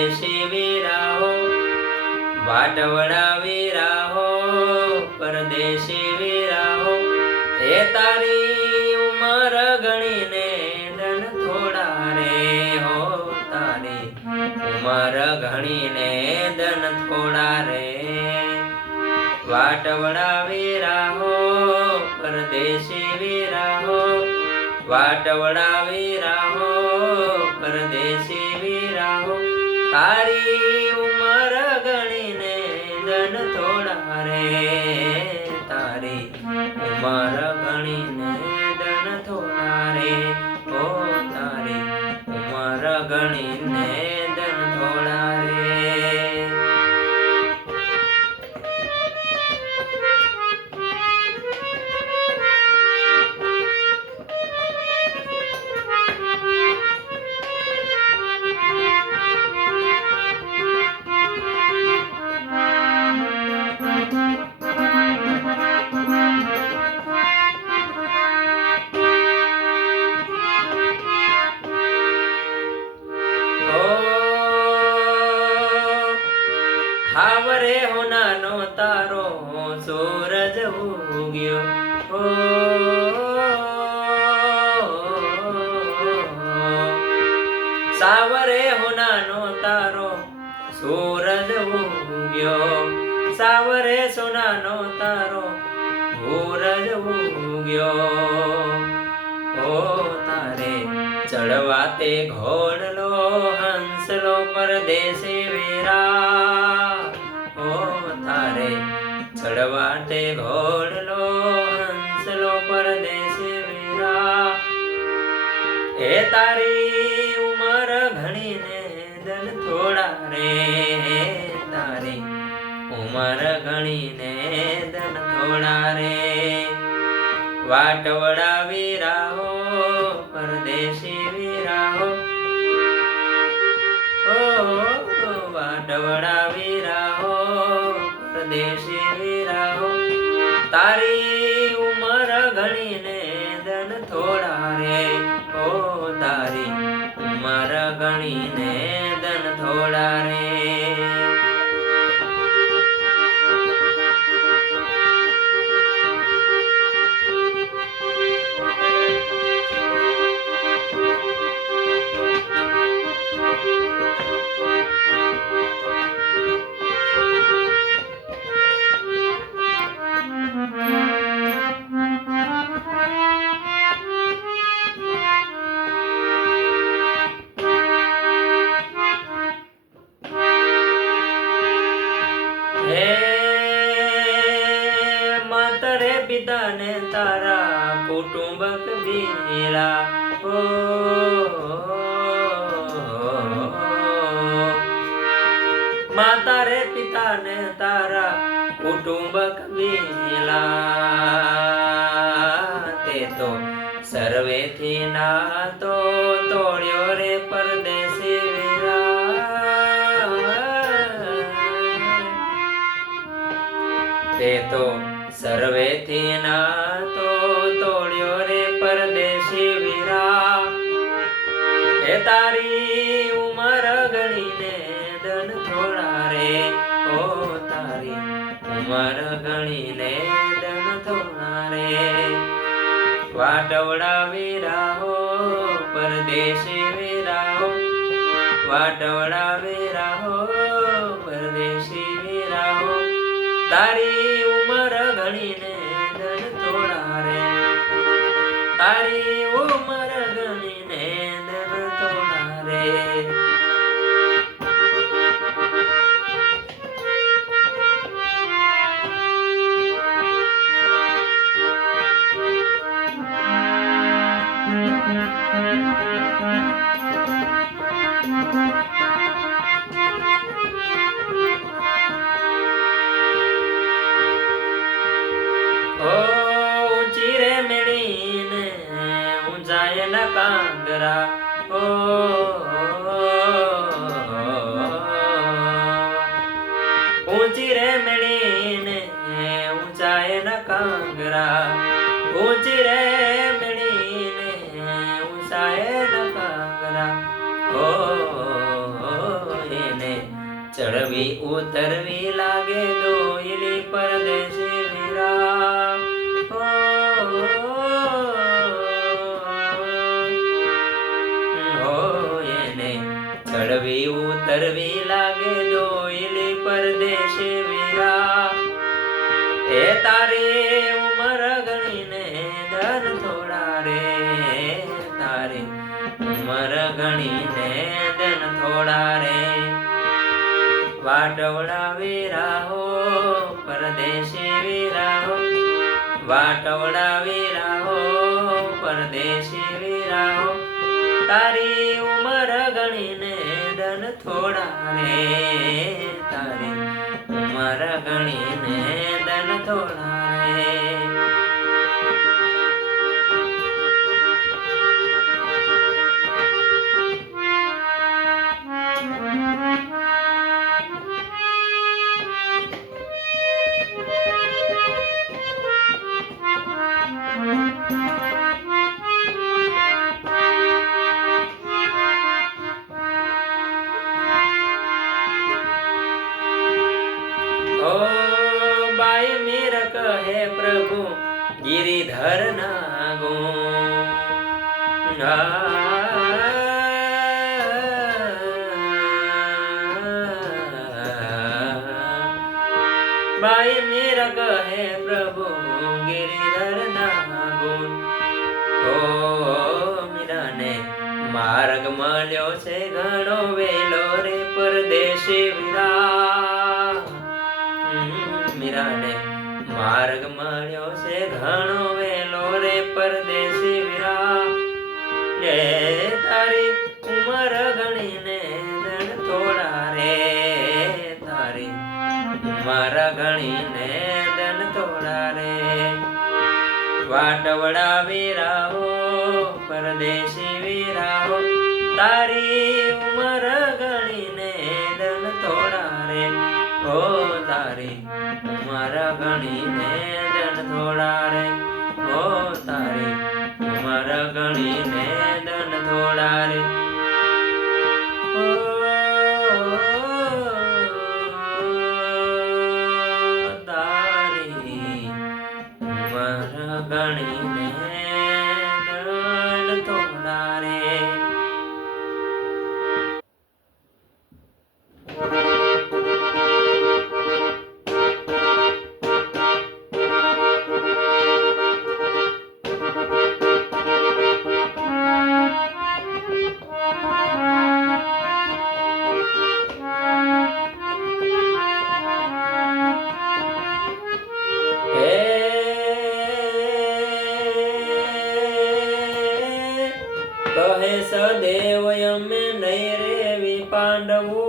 પરદેશી વીરા હો વાટવડા વીરા હો પરદેશી વીરા હો એ તારી ઉમર ગણીને ધન થોડા રે હો તારી ઉમર ગણીને ધન થોડા રે વાટવડા વીરા હો પરદેશી વીરા હો વાટવડા વીરા હો પરદેશી વીરા હો તારી ઉમર ગણીને ધન થોડા રે તારી ઉમર ગણીને ધન થોડા રે ઓ તારી ઉમર ગણીને ધન થોડા રે હાવરે હોનાનો તારો સૂરજ ઉગ્યો હો સાવરે હોનાનો તારો સૂરજ ઉગ્યો સાવરે સોનાનો તારો સૂરજ ઉગ્યો ઓ તારે ચડવા તે ઘોડલો હંસલો પરદેશી વીરા તારે ચડવા તે ઘોડલો હંસલો પરદેશી વીરા એ તારી ઉમર ઘણીને ધન થોડા રે તારી ઉમર ઘણીને ધન થોડા રે વાટવડા વીરા હો પરદેશી વીરા હો વાટવડા વીરા હો પરદેશી વીરા હો તારી ઉમર ગણીને ધન થોડા રે ઓ તારી ઉમર ગણીને ધન થોડા રે માતરે પિતાને તારા કુટુંબક વીરા હો માતા રે પિતાને તારા કુટુંબક વીરા તે તો સર્વેથી નાતો તોડ્યો રે પરદેશી તે તો સર્વેથી નાતો તોડ્યો રે પરદેશી વીરા એ તારી ઉમર ગણીને ધન થોડા રે ઓ તારી ઉમર ગણીને ધન થોડા રે વાટવડા વીરા હો પરદેશી વીરા હો વાટવડા વીરા હો પરદેશી વીરા હો તારી ઉમર ગણીને ધન થોડા રે તારી ઉમર ગણીને ધન થોડા રે ઊંચી રે મેળીને ઊંચાઈ ન કાંગરા ઊંચી રે મેળીને ઊંચાઈ ન કાંગરા ઊંચી રે મેળીને ઊંચાઈ ન કાંગરા કરવી લાગે દોયલી પરદેશી વીરા એ તારી ઉમર ગણીને ધન થોડા રે તારી ઉમર ગણીને ધન થોડા રે વાટવડા વીરા હો પરદેશી વીરા હો વાટવડા વીરા હો પરદેશી વીરા હો તારી ઉમર ગણીને ધન થોડા રે તારી ઉમર ગણીને ધન થોડા રે ओ बाई मीर कहे प्रभु गिरिधर नागो बाई मीर कहे प्रभु गिरिधर नागो ओ मीरा ने मार्ग मळ्यो छे घणो वेलो रे परदेशी वीरा मीरा ने मार्ग मळ्यो छे घणो वेलो रे परदेशी वीरा ये तारी उमर गणीने धन थोड़ा रे तारी उमर गणीने धन थोड़ा रे वाटवड़ा वीरा हो परदेशी वीरा हो तारी उमर गणीने धन थोड़ा रे ओ तारी उमर गणीने धन थोड़ा रे ओ तारी उमर गणीने धन थोड़ा रे ओ तारी उमर गणीने धन थोड़ा रे कहे सदेव यमे नहीं रेवी पांडवो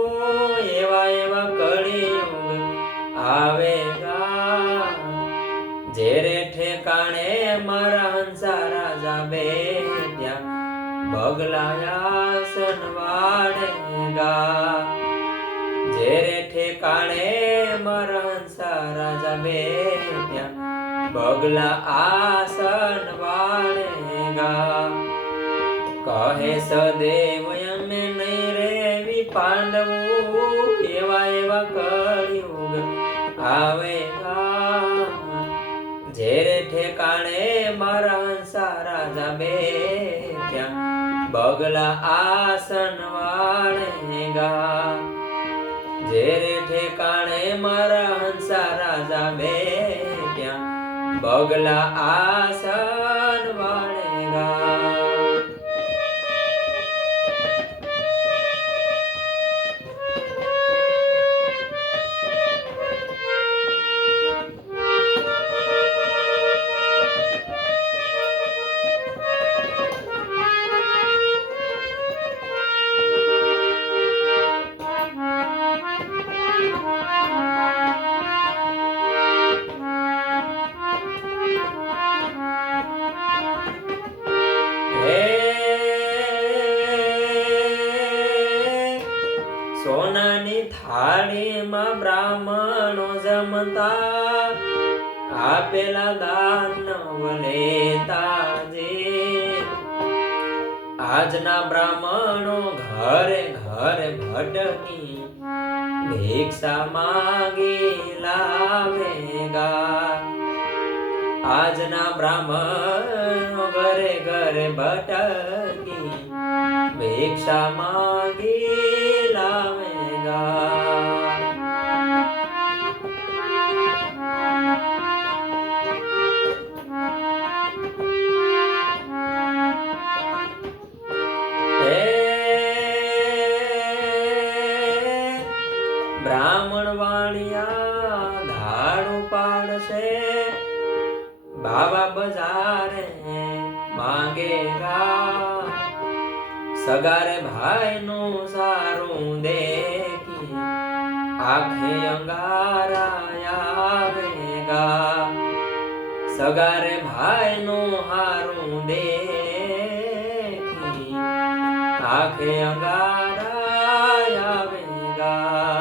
एवा एवा कलियुग आवेगा जेरे ठेकाणे मारा हंसा राजा बेट्या बगलायासन वाड़ेगा जेरे ठेकाणे मारा हंसा राजा बेट्या बगला आसन वाड़ेगा कहे सदेव यमे नहीं रेवी पांडवो एवा एवा कलियुग आवेगा जेरे ठेकाणे मारा हंसा राजा बेट्या बगला आसन वाड़ेगा जेरे ठेकाणे मारा हंसा राजा बेट्या बगला आसन वाड़ेगा सोनानी थाली में ब्राह्मणो जमता आपेला दान लेता जे आजना ब्राह्मणो घरे घरे भटकी भिक्षा मांगी लावेगा आजना ब्राह्मणो घरे घरे भटकी भिक्षा मांगी लावेगा માંગેગા સગારે ભાઈનું સારું દેખી આંખે અંગારા આવેગા સગારે ભાઈનું હારું દેખી આંખે અંગારા આવેગા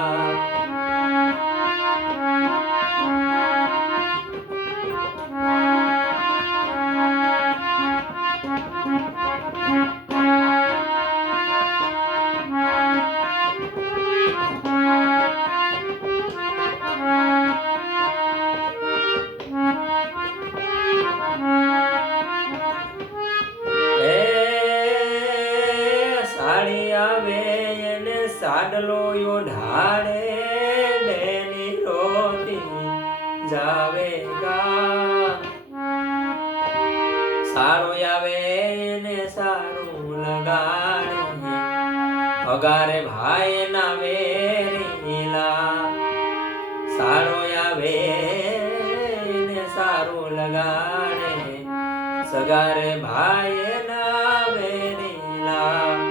સાડલો યો ઢાળે ડેની રોટી જાવેગા સારો આવે ને સારું લગાડે અગારે ભાઈ ના વેરીલા સારો આવે ને સારું લગાડે સગારે ભાઈ ના વેરીલા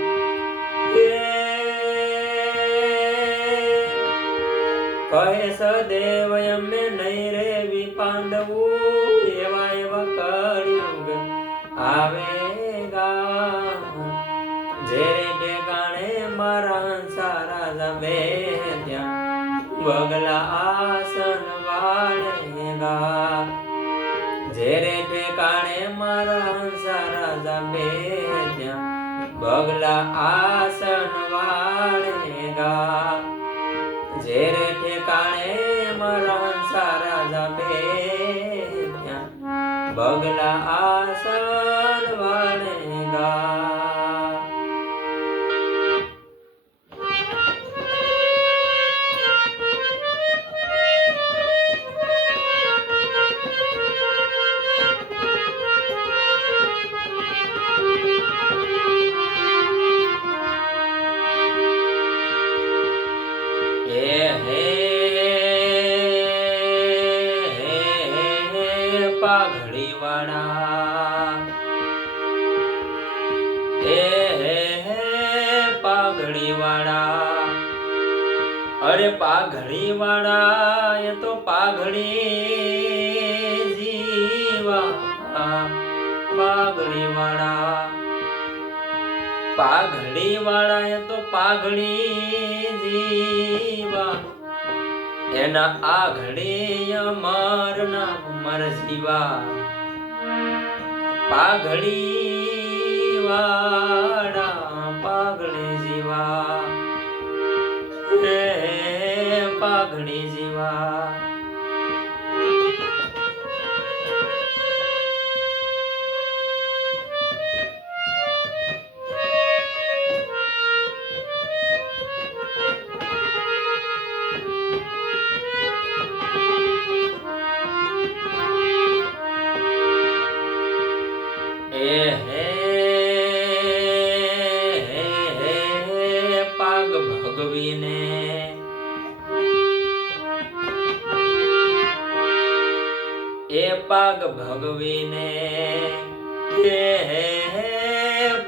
કહે સદેવ અમે નહીં રેવી પાંડવું એવા એવા કળિયુગ આવેગા જે ઠેકાણે મારા સારા જમે ત્યાં બગલા આસન વાળેગા જે ઠેકાણે મારા સારા જમે ત્યાં બગલા આસન વાળેગા જે ઠેકાણે મારા સારા જાબે ત્યાં બગલા આસન વાળેગા પાઘડી વાળા પાઘડી વાળા અરે પાઘડી વાળા એ તો પાઘડી જીવા પાઘડી વાળા પાઘડી વાળા એ તો પાઘડી જીવા એના આઘડી અમર નામ મર જીવા પાઘડી વાળા પાઘડી જીવા હે પાઘડી જીવા પાગ ભગવીને એ પાગ ભગવીને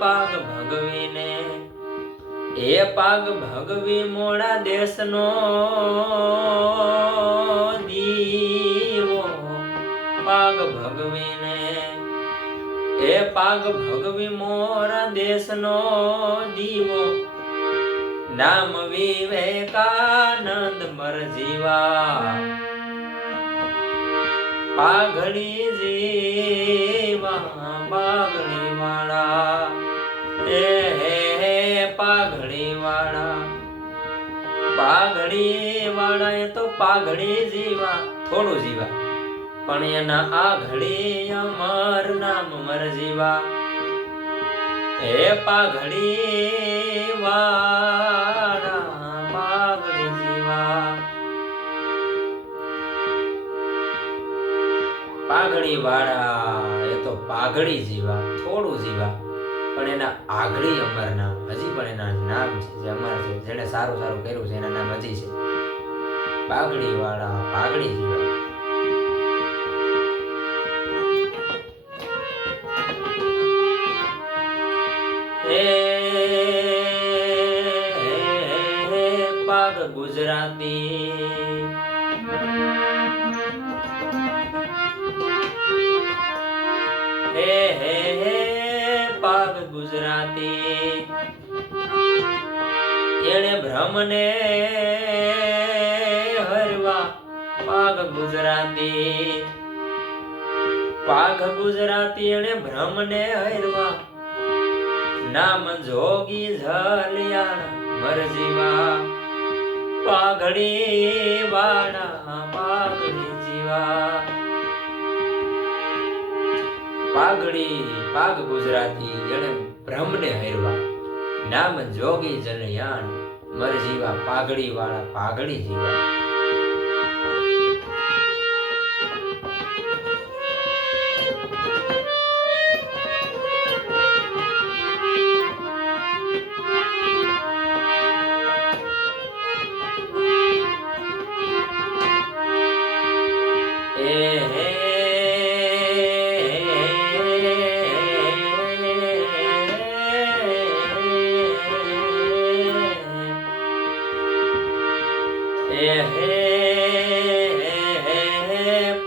પાગ ભગવીને એ પાગ ભગવી મોડા દેશનો દીવો પાગ ભગવીને એ પાગ ભગવી મોરા દેશનો દીવો નામ વિવેકાનંદ મર જીવા પાઘડી જીવા પાઘડી વાળા એ પાઘડી વાળા પાઘડી વાળા એ તો પાઘડી જીવા થોડું જીવા પણ એના આઘડી અમર નામ મર જીવા હે પાઘડી વાળા પાઘડી જીવા પાઘડી વાળા એ તો પાઘડી જીવા થોડું જીવા પણ એના આઘડી અમર નામ હજી પણ એના નામ છે જે અમર છે જેને સારું સારું કર્યું છે એના નામ હજી છે પાઘડી વાળા પાઘડી જીવા ગુજરાતી હે હે હે પાગ ગુજરાતી એણે ભ્રમને હરવા પાગ ગુજરાતી પાગ ગુજરાતી એણે ભ્રમને હરવા નામ જોગી ઝલિયાણ મરજીવા પાઘડી વાળા પાઘડી જીવા પાગ ગુજરાતી એણે ભ્રમને હરવા નામ જોગી જનયાણ મરજીવા પાઘડી વાળા પાઘડી જીવા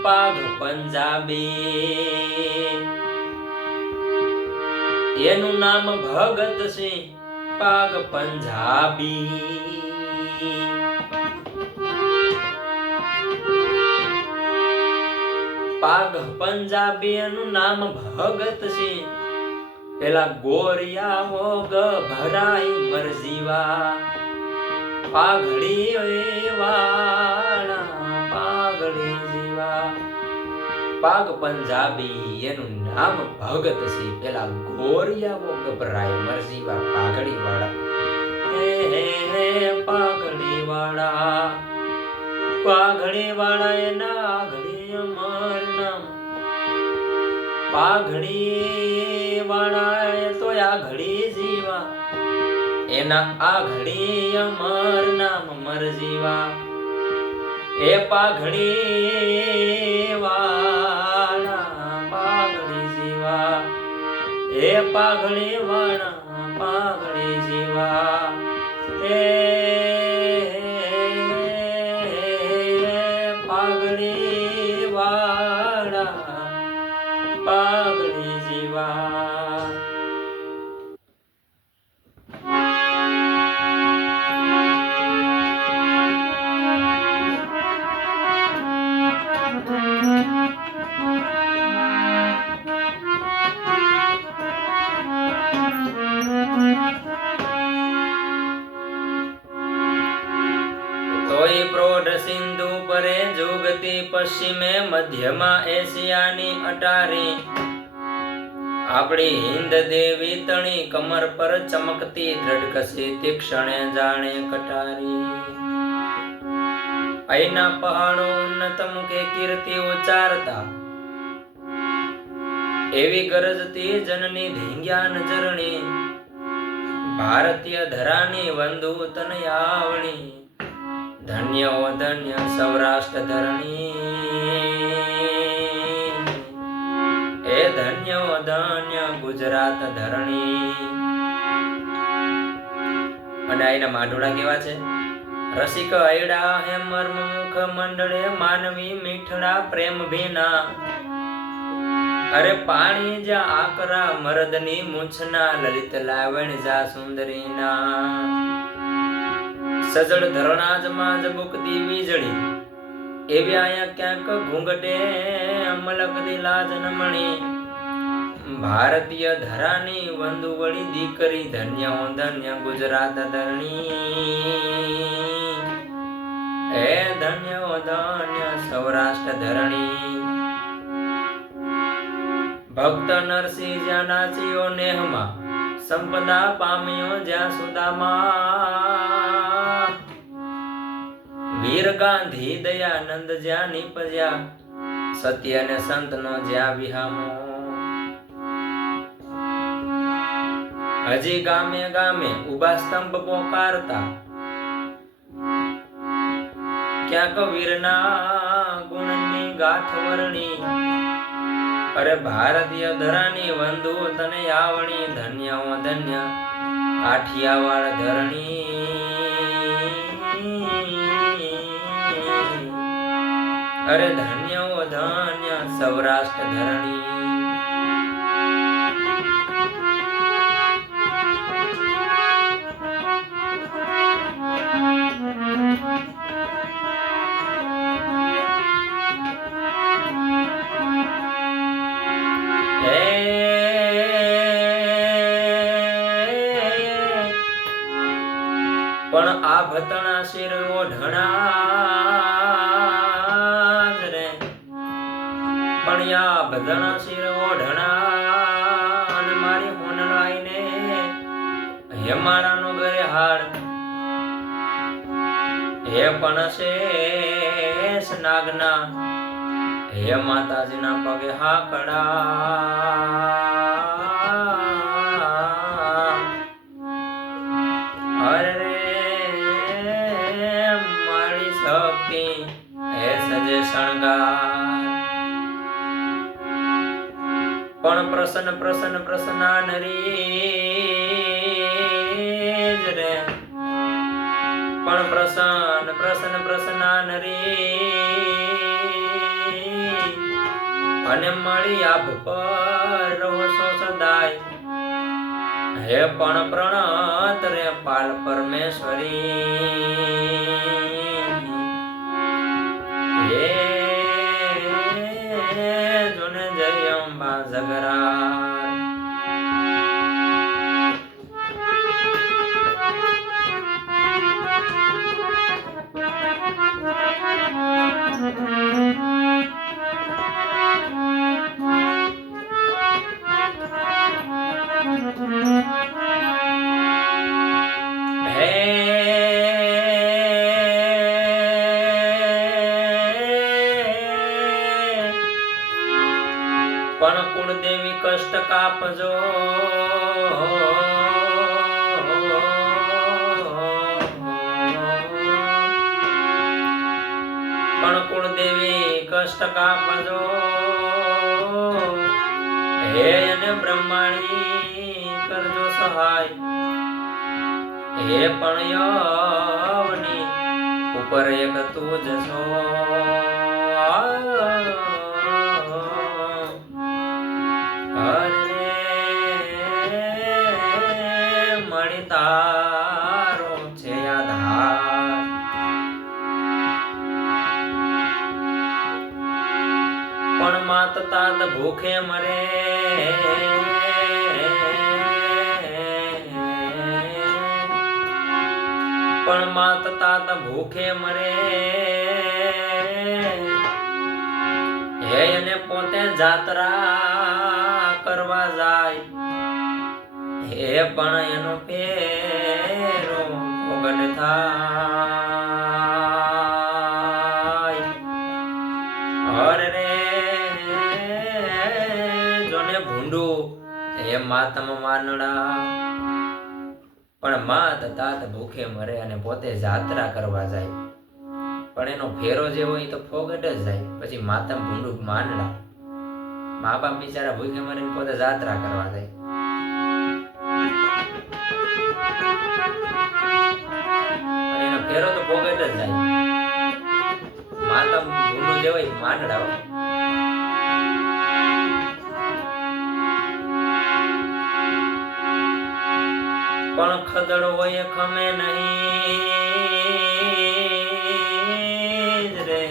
પાગ પંજાબી એનું નામ ભગત સિંહ પાગ પંજાબી પાગ પંજાબી એનું નામ ભગત સિંહ પેલા ગોરિયા વોગ ભરાઈ મરજીવા પાઘડી વાળા પાઘડી જીવા પાગ પંજાબી એનું નામ ભગત સિંહ પેલા ગોરિયાઓ ગભરાય મરજીવા પાઘડી વાળા હે હે હે પાઘડી વાળા એના ઘડી અમર નામ પાઘડી વાળા એ તો આ ઘડી જીવા એના આ ઘડી અમર નામ મરજીવા એ પાઘડી વાળા પાઘડી જીવા એ પાઘડી વાળા પાઘડી જીવા એ પાઘડી વાળા પાઘડી જીવા પ્રૌઢ સિંધુ પરે જોગતી પશ્ચિમે મધ્યમાં એશિયાની અટારી આપણી હિન્દ દેવી તણી કમર પર ચમકતી દ્રઢકસી તીક્ષણે જાણે કટારી અહીંના પહાડો ઉન્નતમ કે કીર્તિ ઉચ્ચારતા એવી ગરજતી જનની ધીંગ્યા નજરણી ભારતીય ધરાની વંદુ તનયાવણી ધન્ય ઓ ધન્ય સૌરાષ્ટ્ર ધરણી એ ધન્ય ઓ ધન્ય ગુજરાત ધરણી અને આઈના માઢોળા કેવા છે રસિક હૈડા હે મર્મ મુખ મંડળે માનવી મીઠડા પ્રેમ ભીના અરે પાણી જા આકરા મરદની મૂછના લલિત લાવણ જા સુંદરીના સજળ ધરણાજ માં જબુકતી વીજળી એવી આયા ક્યાંક ઘૂંઘટે મલકતી લાજ નમણી ભારતીય ધરાની વંદુ વળી દીકરી ધન્ય ઓ ધન્ય ગુજરાત ધરણી એ ધન્ય ઓ ધન્ય સૌરાષ્ટ્ર ધરણી ભક્ત નરસિંહ જ્યાં નાચ્યો નેહમાં સંપદા પામ્યો જ્યાં સુદામા વીર ગાંધી દયાનંદ જ્યાં નીપજ્યા સત્ય ને સંત નો જ્યાં વિહામો હજી ગામે ગામે ઉભા સ્તંભ પોકારતા ક્યાંક વીરના ગુણની ગાથ વર્ણી અરે ભારતીય ધરાની વંદુ તને આવણી ધન્ય ઓ ધન્ય કાઠિયાવાડ ધરણી અરે ધન્ય ઓ ધન્ય સૌરાષ્ટ્ર ધરણી, પણ આ ભતણા શિર ઓઢણા રે, પણ આ ભતણા શિર ઓઢણા અને મારી હોનલાઈને હે મારાનો ગરે હાડ હે પણ શેષ નાગના હે માતાજીના પગે હાકડા હે સજે શણગાર પણ પ્રસન્ન પ્રસન્ન પ્રસન્ના નરી રે, પણ પ્રસન્ન પ્રસન્ન પ્રસન્ના નરી અને મળી આભ પર રહો છો સદાય હે પણ પ્રણત રે પાલ પરમેશ્વરી જોને જય અંબા જગરા પણ કુળદેવી કષ્ટ કાપજો પણ કુળદેવી કષ્ટ કાપજો હે અને બ્રહ્માણી કરજો સહાય હે પણ યવની ઉપર એક તું જ છો મણી તારો છે આધાર પણ માત તાત ભૂખે મરે પણ માત તાત ભૂખે મરે હે અને પોતે જાત્રા કરવા જાય હે પણ એનો ફેરો ભોગન થાય હરે રે જોને ભૂંડું હે માતમ માનડા પણ માત તાત ભૂખે મરે અને પોતે જાત્રા કરવા જાય પણ એનો ફેરો જે હોય તો ફોગટ જ જાય પછી માતમ ભૂંડું માનડા મા બાપ બિચારા ભૂખે મરીને પોતે જાત્રા કરવા જાય અને એનો ફેરો તો ફોગટ જ જાય માતમ ભૂંડું જે હોય માનડા પણ ખદડો હોય ખમે નહીં રે,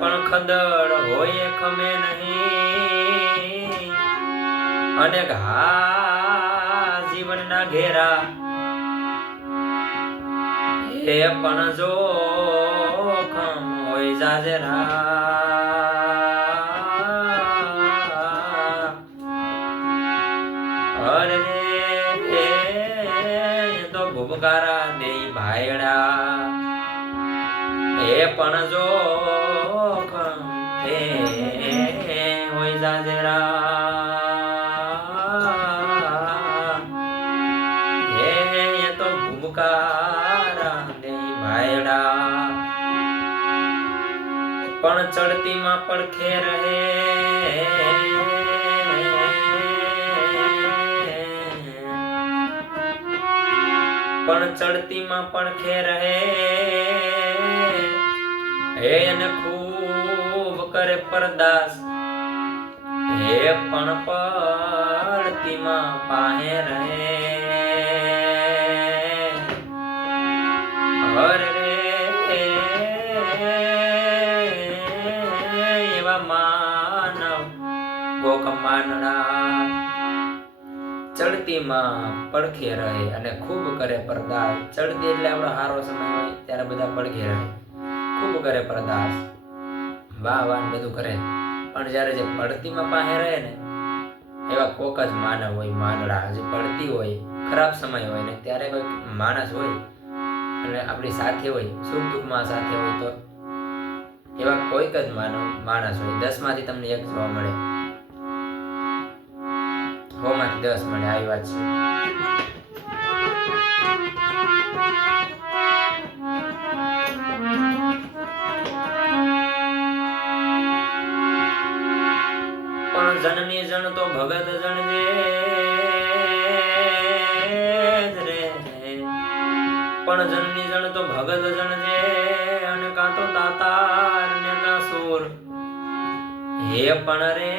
પણ ખદડ હોય ખમે નહીં અને ઘા જીવનના ઘેરા હે પણ જોખમ હોય જાજરા અરે તો ભૂપકારા દે ભાયડા હે પણ જોખમ હે હોય જાજરા હે તો ભૂપકારા દે ભાયડા પણ ચડતીમાં પડખે રહે પણ ચડતીમાં પડખે રહે હે એને ખૂબ કરે પરદાસ, હે પણ પડતીમાં પાહે રહે. હર રે એવા માનવ ગોક માનડા ચડતીમાં પડખે રહે અને ખૂબ કરે પરદાસ. ચડતી એટલે આપણો સારો સમય હોય ત્યારે બધા પડખે રહે, ખૂબ કરે પરદાસ, વાહ વાહ બધું કરે. પણ જ્યારે જે પડતીમાં પાસે રહે ને એવા કોક જ માનવ હોય, માનડા જે પડતી હોય, ખરાબ સમય હોય ને ત્યારે કોઈ માણસ હોય અને આપણી સાથે હોય, સુખ દુઃખમાં સાથે હોય, તો એવા કોઈક જ માણસ હોય. 10 માંથી તમને એક જોવા મળે, 100 માંથી 10 મળે, આવી વાત છે. પણ જનની જણ તો ભગત જણજે રે, પણ જનની જણ તો ભગત જણજે અને કાં તો દાતાર ને કાં સૂર. હે પણ રે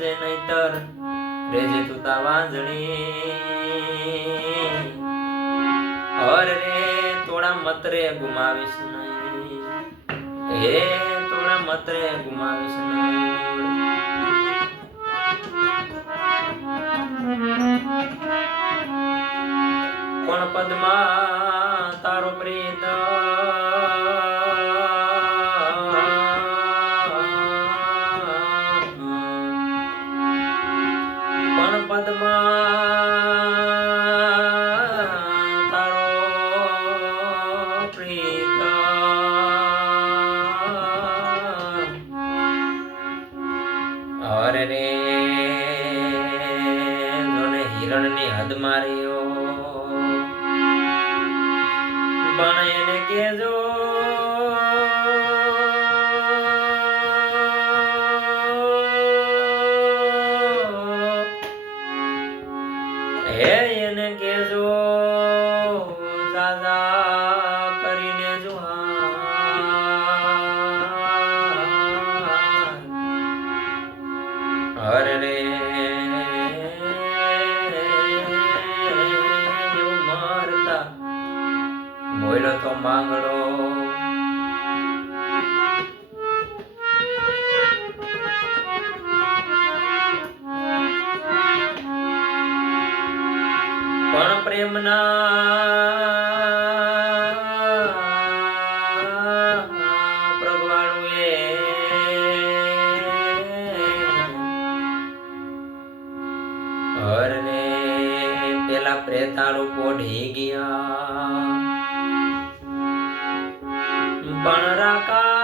જે નહીતર રે જે તું તા વાંજણી. હર રે તોડા મતરે ગુમાવીશ નહીં, હે તોડા મતરે ગુમાવીશ નહીં. પણ પદમાં તારો પ્રીત પણ પદમાં તારો પ્રીત અરે રે જોને હિરણની હદ માર્યો પણ એને કેજો હે એને કેજો દાદા કરીને જુહાર. હર રે એવું મરતા બોલ્યો તો માંગડો પણ પ્રેમના પ્રગવાળું એ હર ને પેલા પ્રેતાળું પોઢી ગયા પણ રાકા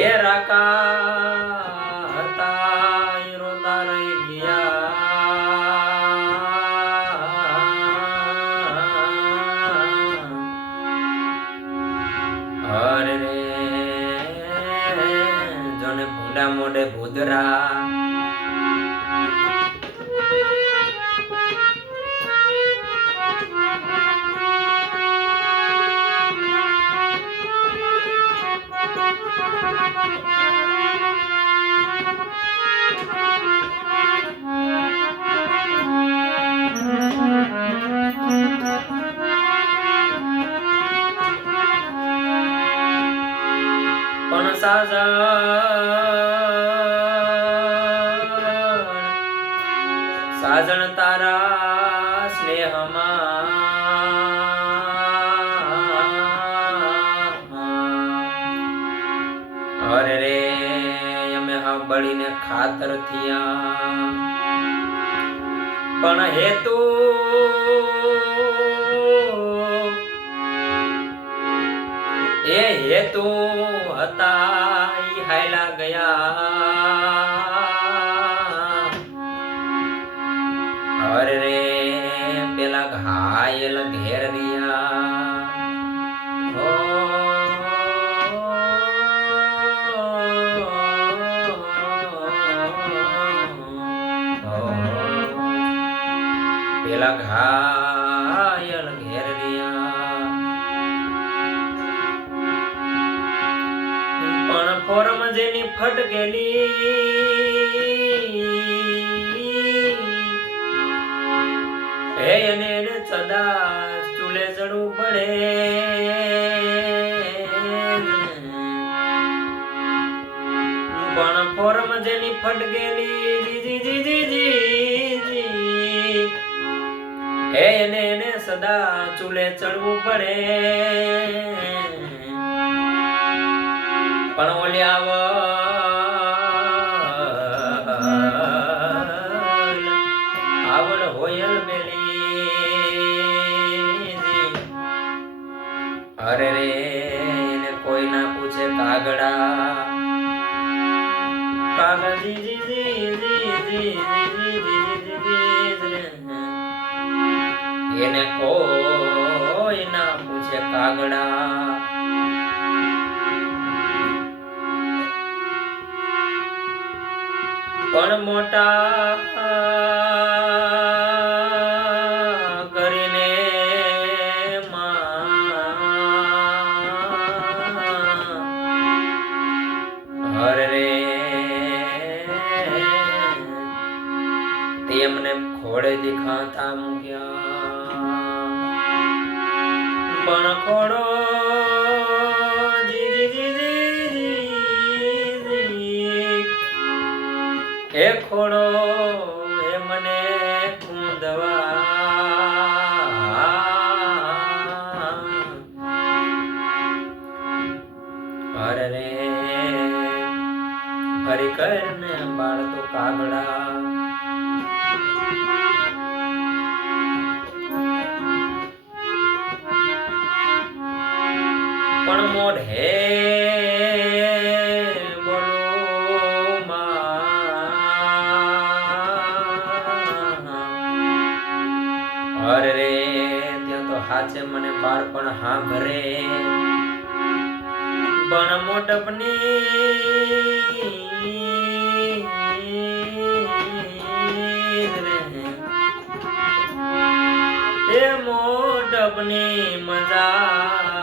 એ રાકા હતા એ રોતા રહી ગયા. હર રે જોને ભૂંડા મોઢે ભૂદરા પણ સાજણ તારા સ્નેહમાં અરે રે અમે સાંભળીને ખાતર થયા પણ હેતુ એ હેતુ હતા ઈ હાયલા ગયા. અરે રે પેલા ઘાયલ ઘેર રહ્યા પેલા ઘાયલ ફોરમ જેની ફટકેલી હે એને સદા ચૂલે ચડવું પડે પણ ફોરમ જેની ફટકેલી હે એને સદા ચૂલે ચડવું પડે પણ ઓલ્યા આવડ હોયલ બેલી અરે રે એને કોઈ ના પૂછે કાગડા એને કોઈ ના પૂછે કાગડા પણ મોટા કરીને હરે રે તેમને ખોડે દેખાતા મૂક્યા પણ ખોડો એ ખોડો એ મને કુંદવા અરે રે ફરી કરીને બાળ તો કાગડા પણ મોઢે અરે રે ત્યાં તો હાચે મને બાળપણ હા ભરે પણ મોટપની એ મોટપની મજા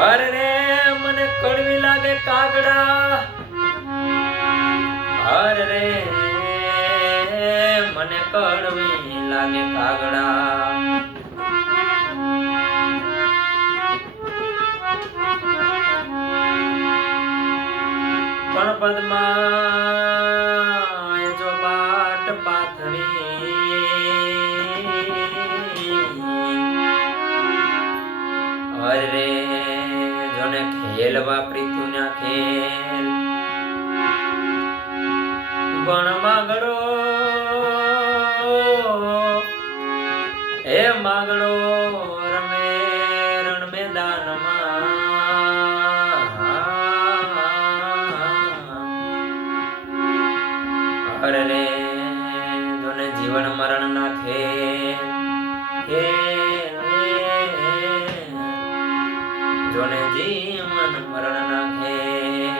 અરે રે મને કડવી લાગે કાગડા અરે રે મને કડવી લાગે કાગડા પણ પદ્મા જો પાટ પાથરી અરે રે જોને ખેલવા પ્રીતું ના ખેલ પણ માગડો એ માગડો રમે રણ મેદાનમાં અરે રે જોને જીવન મરણ ના ખેલ જોને જીવન મરણ ના ખેલ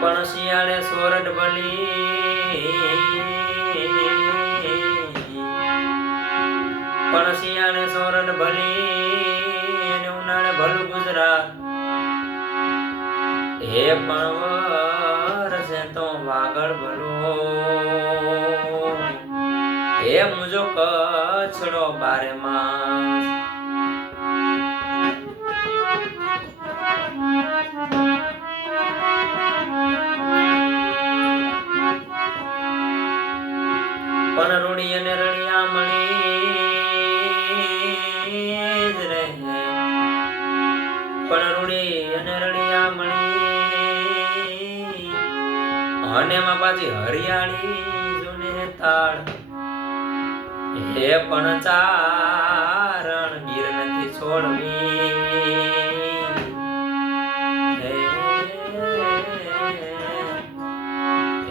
પણ શિયાળે સોરઠ ભલી પણ શિયાળે સોરઠ ભલી અને ઉનાળે ભલું ગુજરાત હે પણ વરસે તો વાગડ ભલો હે મુજો કચ્છડો બારે માસ પણ રૂડી અને રણિયા મણી રે પણ રૂડી અને રણિયા મણી અને માં પાછી હરિયાળી જોને તાળ હે પણ ચારણ ગીર નથી છોડવી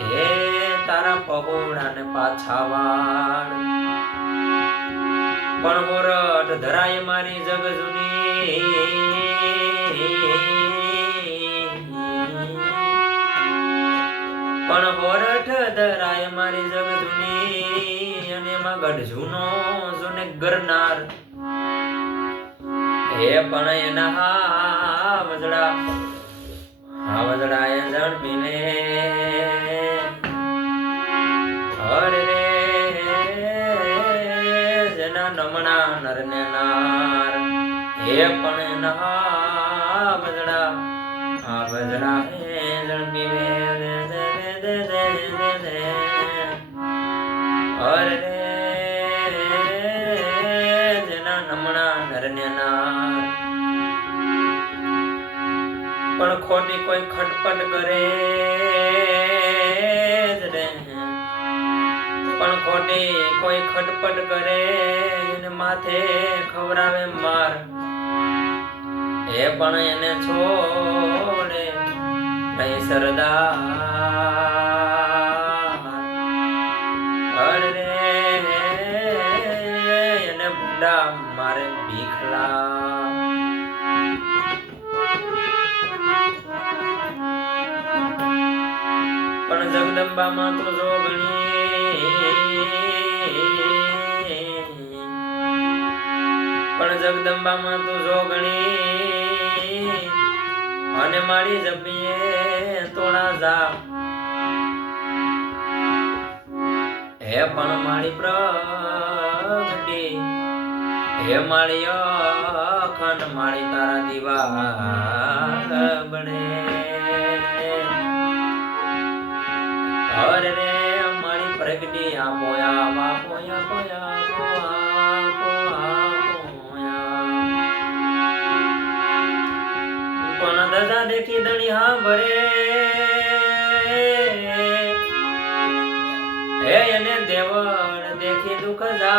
હે તારા પહોળા ને પાછા વાળ પણ મોરઠ ધરાય મારી જગ જૂની પણ હોરઠ ધરાય મારી જગ જૂની અને એમાં ગઢ જૂનો જોને ગરનાર હે પણ એના હાવજડા એ જણપીને હરે રે જેના નમણા નર ને નાર હે પણ એના હાવજડા હે જણપીને હરે રે જેના નમણા નર ને નાર પણ ખોટી કોઈ ખટપટ કરે રે પણ ખોટી કોઈ ખટપટ કરે એને માથે ખવરાવે માર એ પણ એને છોડે નહીં સરદાર રે એને ભૂંડા મારે ભીખલા પણ જગદંબામાં તો જોગણી પણ જગદંબામાં તો જોગણી અને મારી જપીએ તોડા જા હે પણ મારી પ્રગટી હે મારી અખંડ મારી તારા દીવા બને હરે રે મારી પ્રગટી આપોયા બાપોયા પોયા પણ દાદા દેખી દણી હા ભરે હે એને દેવળ દેખી દુઃખ જાય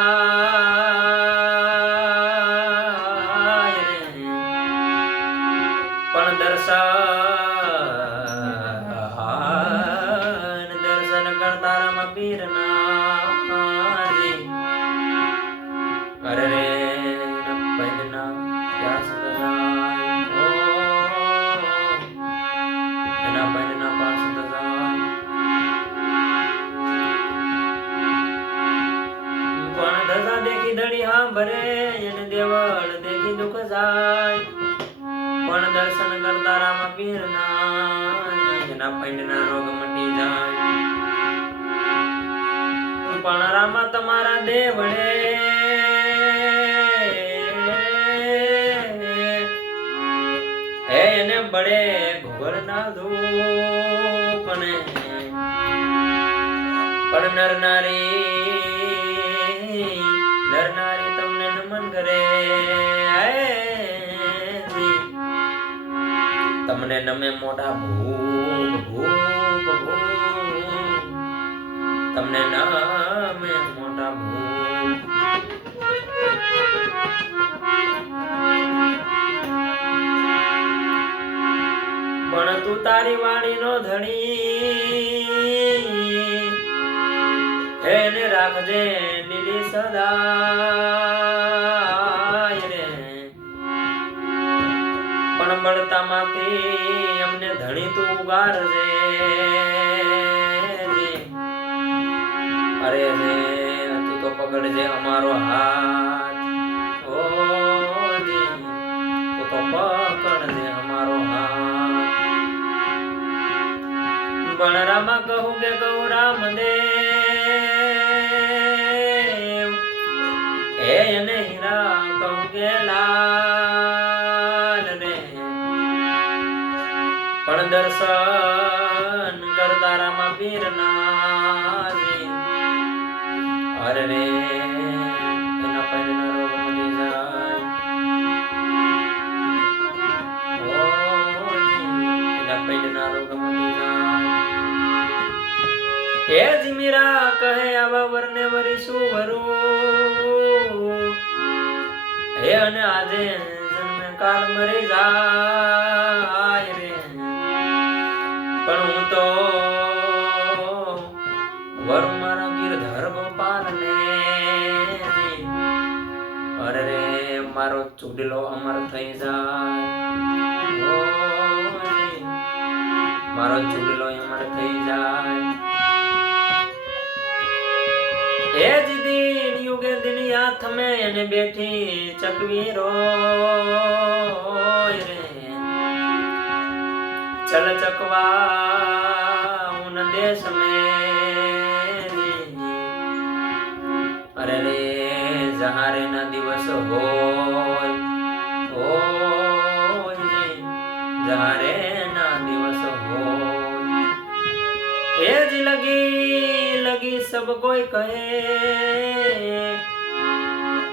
રે પણ દર્શન કરતા રામ પીર ના અરે રે પૈદના પ્યાસ ભરે એને દેવળ દેખી દુઃખ જાય પણ દર્શન કરતા રામ પીર ના એના પૈંડ ના રોગ મટી જાય પણ રામા તમારા દેવળે હે એને બળે ઘોર ના ધૂપ ને પણ નર નારી તમને નમન કરે તમને નમે મોટા ભૂપ તમને નમે મોટા ભૂપ પણ તું તારી વાણી નો ધણી એને રાખજે લીલી સદાય રે પણ મળતા માંથી અમને ધણી તું ઉગારજે અરે રે તું તો પકડજે અમારો હાથ ઓ જી તું તો પકડજે અમારો હાથ બણરામાં કહું કે ગૌરામ દેવ એને હીરા કહું કે લાલ રે પણ દર્શન કરતા રામા પીર ના અરે રે એના પૈના રોગ મટી જાય ઓ એના પૈના રોગ મટી જાય હે જીમીરા કહે આવા વરને વરી શું ભરું હે અને આજે જન્મે કાળ મરી જાય રે પણ હું તો વર મારા ગીરધર ગોપાલ ને અરે રે મારો ચૂડલો અમર થઈ જાય મારો ચૂડલો અમર થઈ જાય એ જ દિન યુગે દિન હાથ મેં એને બેઠી ચકવી રોય રે ચલ ચકવા ઉન દેશ में अरे रे जहारे ना दिवस होय जहारे ना दिवस होय ए जी लगी लगी सब कोई कहे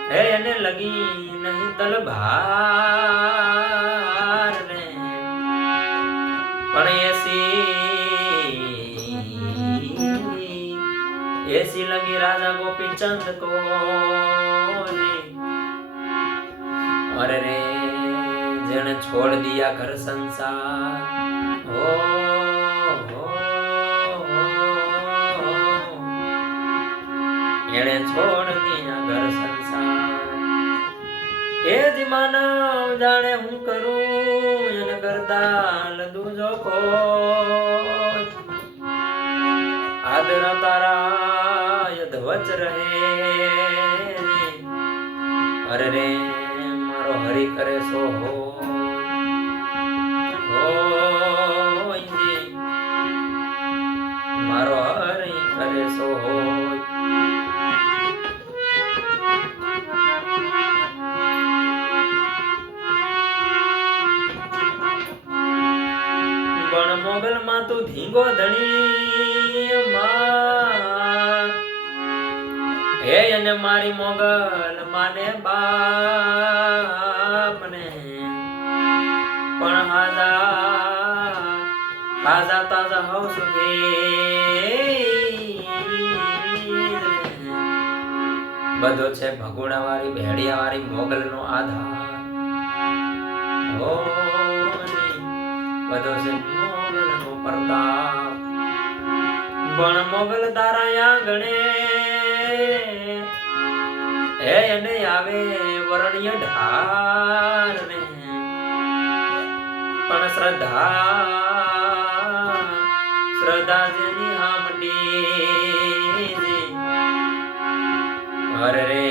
हे ने लगी नहीं तल भार ने पण ऐसी लगी राजा गोपी चंद को अरे रे जन छोड़ दिया घर संसार हो एने छोड़ दिया घर संसार ए जी मानव जाने हूँ करूं एन करताल दूजो को आदरा तारा यदवच रहे अरे रे मारो हरि करे सो हो मारो हरि करे सो हो बण मोगल मा तू धींगो धणी हे અને મારી મોગલ માને બાપ ને પણ હાજા તાજા હો સુખે બધો છે ભગુડા વાળી ભેડિયા વાળી મોગલ નો આધાર હો બધો છે મોગલ નો પ્રતાપ પણ મોગલ તારા આંગણે હે એને આવે વરણીય ઢાર ને પણ શ્રદ્ધા જેની હામટી હરે રે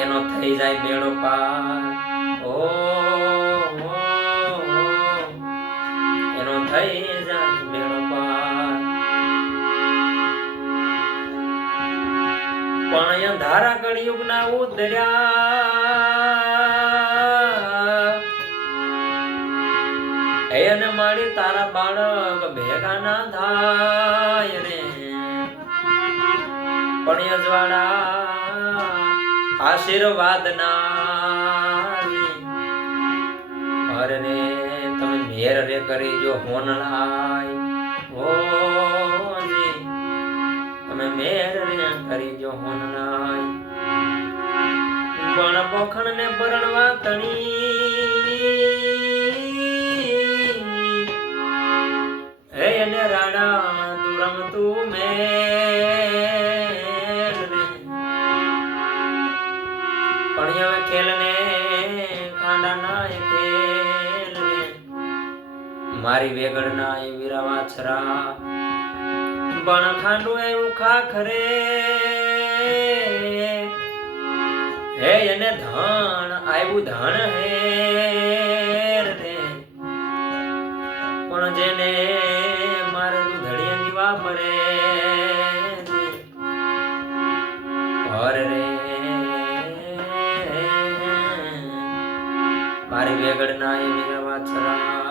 એનો થઈ જાય બેડો પાર ઓ એનો થઈ જાય બેડો પાર પણ ધારા કળિયુગ ના ઉતર્યા એને મારી તારા બાળક ભેગા ના થાય રે પણ અજવાળા આશીર્વાદ ના અરે રે તમે મેર રે કરી જો હોનલાય ઓ તમે મેર રે કરી જો હોનલાય પણ પોખણ ને પરણવા તણી હે એને રાડા તું રમતું મેલ રે પણ હવે ખેલ ને ખાંડા ના ખેલ રે મારી વેગડ ના એ વીરા વાછરા પણ ખાંડું એવું ખાખરે હે એને ધન આવ્યું ધન હે રે પણ જેને મારે દૂધડિયા દીવા પડે હર રે મારી વેગડ ના એ વીરા વાછરા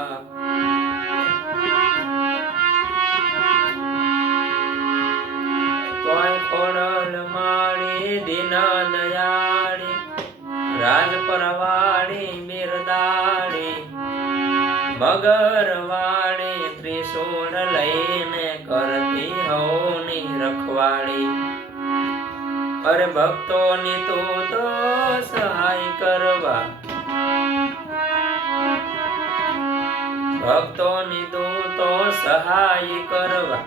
ખોડલ માળી દિન દયાળી રાજ પરવાળી બિરદાળી મગર વાળી ત્રિશૂળ લઈને કરતી હોની રખવાળી અરે ભક્તોની તું તો સહાય કરવા ભક્તોની તું તો સહાય કરવા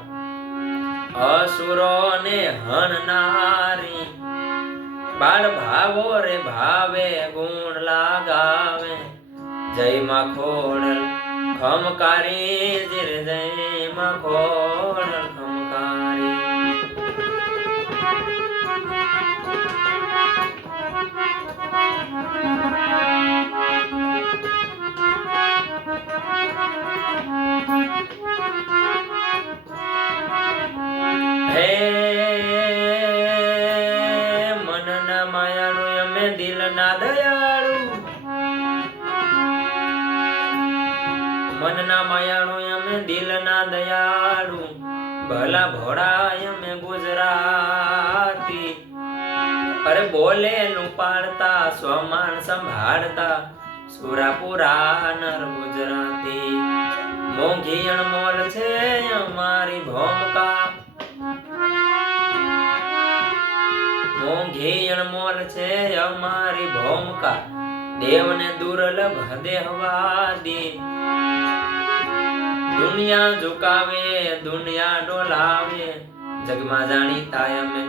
असुरो ने हननारी बाल भावो रे भावे गुण लगावे जय मां खोडल ખમકારી જીર જય માં ખોડલ ખમકારી. હે મનના માયાળુ અમે દિલના દયાળુ, મનના માયાળુ અમે દિલના દયાળુ, ભલા ભોળા અમે ગુજરાતી. અરે બોલેલું પાડતા સ્વમાન સંભાળતા સુરાપુરા નર ગુજરાતી. મોંઘી અણમોલ છે અમારી ભોમકા, મોંઘી અણમોલ છે અમારી ભોમકા, દેવને દુર્લભ દેહવાદી. દુનિયા ઝુકાવે દુનિયા ડોલાવે, જગમાં જાણીતા અમે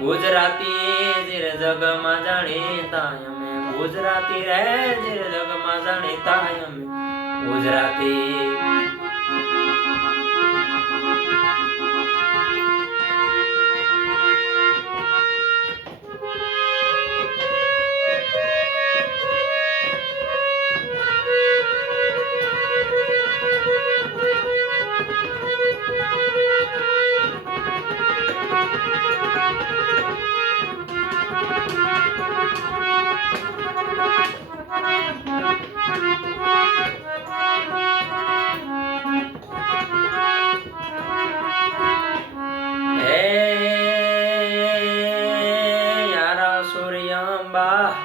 ગુજરાતી જીર જગમાં જાણીતા અમે ગુજરાતી રે જીર જગમાં જાણીતા અમે ગુજરાતી.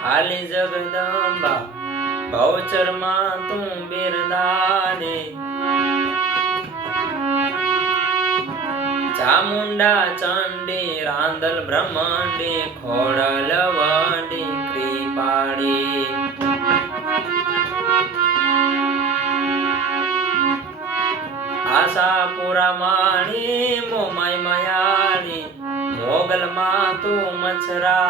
હાલી જગદંબા ભવચરમાં તું બિરદાને, ચામુંડા ચંડી રાંદલ બ્રહ્માંડી ખોડલ વંડી કૃપાળી. આશાપુરા માણી મોમાઈ મયાળી, મોગલ માં તું મચ્છરાણી.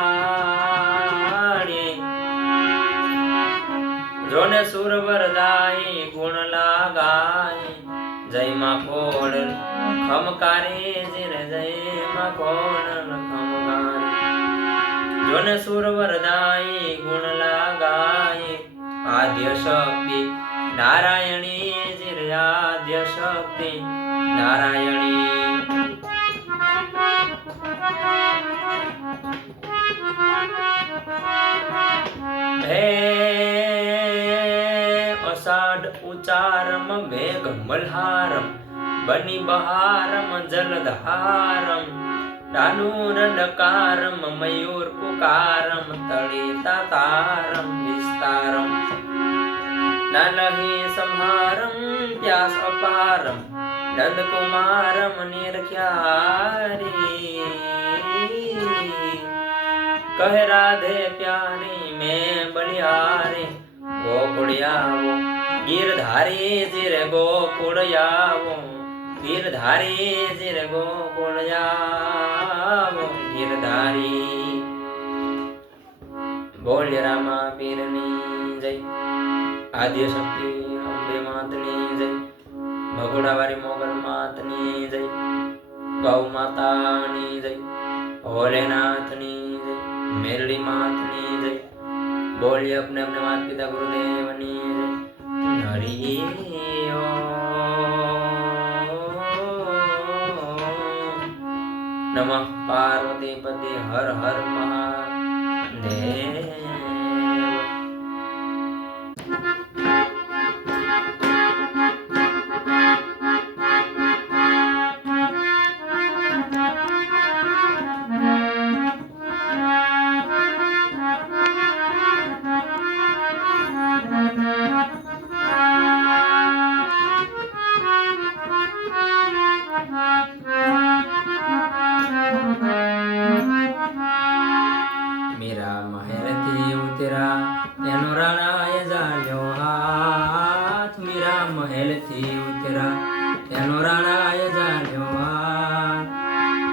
જોને સુર વરદાઈ ગુણ લાગાઈ, જય માં ખોડલ ખમકારી જીર જય માં ખોડલ ખમકારી. જોને સુર વરદાઈ ગુણ લાગાઈ, આદ્ય શક્તિ નારાયણી જીર આદ્ય શક્તિ નારાયણી. હે અષાઢ ઉચારમ મેઘ મલ્હારમ, બની બહારમ જલધારમ, ડાનુર ડકારમ મયુર પુકારમ, તળિતા તારમ વિસ્તારમ, નાનહી સંહારમ પ્યાસ અપારમ, નંદકુમારમ નિરખ્યારી. કહે રાધે પ્યારી મેં બલિહારે, ગોકુળિયાવો ગીરધારી જીર ગોકુળિયાવો, ગીરધારી જીર ગોકુળિયાવો ગીરધારી. બોલ રામા પીરની જય, આદ્ય શક્તિ અંબે માતની જય, ભગોડાવાળી મોગલ માતની જય, ગૌ માતાની જય, ભોલેનાથની જય, મેરડી માતની જય. બોલીએ अपने अपने माता पिता गुरुदेवनी जय. हरि नमः पार्वती पति हर हर महादेव.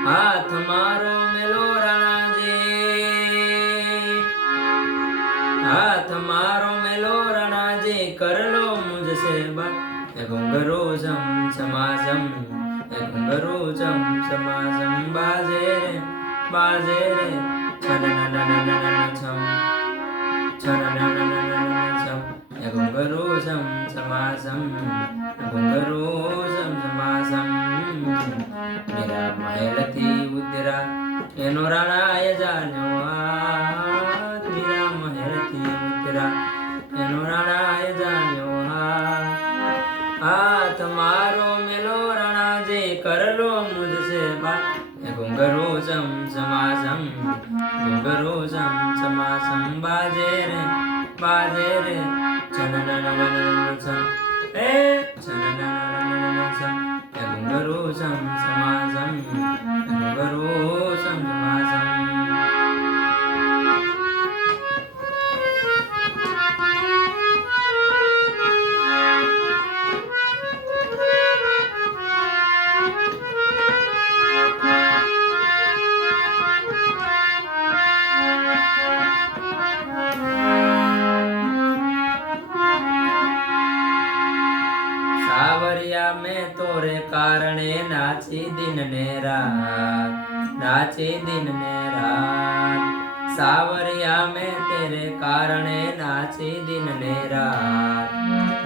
હાથ મારો મેલો રણાજી, હાથ મારો મેલો રણાજી, કર લો મુझसे बात. ઘુંઘરો ઝમ સમાઝમ એ ઘુંઘરો ઝમ સમાઝમ બાજે રે છનનનનનનનનછમ છનનનનનનનછમ એ ઘુંઘરો ઝમ સમાઝમ ઘુંઘરો ઝમ સમાઝમ મીરા મહેલથી ઉતરા એનો રાણાએ જાણ્યો હાથ મીરા મહેલથી ઉતરા એનો રાણાએ જાણ્યો હાથ મારો મેલો રાણા જે કરલો મુझसे बात એ ઘુંઘરો ઝમ સમાઝમ ઘુંઘરો ઝમ સમાઝમ બાજે રે છનનનનનનછમ એ છનનનનનનછમ એ ઘુંઘરો ઝમ સમાઝમ ઘુંઘરો ઝમ સમાઝમ सावरिया में तोरे कारणे नाची दिन ने रात नाची दिन ने रात सावरिया में तेरे कारणे नाची दिन ने रात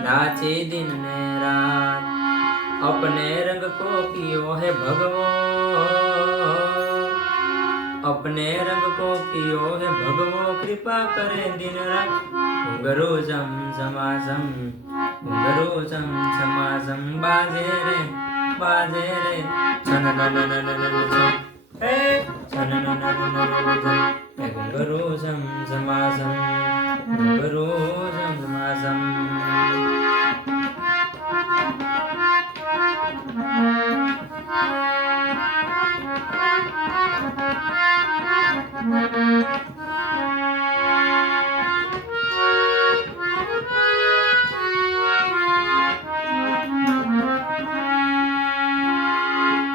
नाची दिन ने रात अपने रंग को कियो है भगवो अपने रंग को कियो है भगवो कृपा करे दिन रात घुंघरो झम समाझम घुंघरो झम समाझम बाजे रे छनननननननछम ए छनननननननछम ए घुंघरो झम समाझम घुंघरो झम समाझम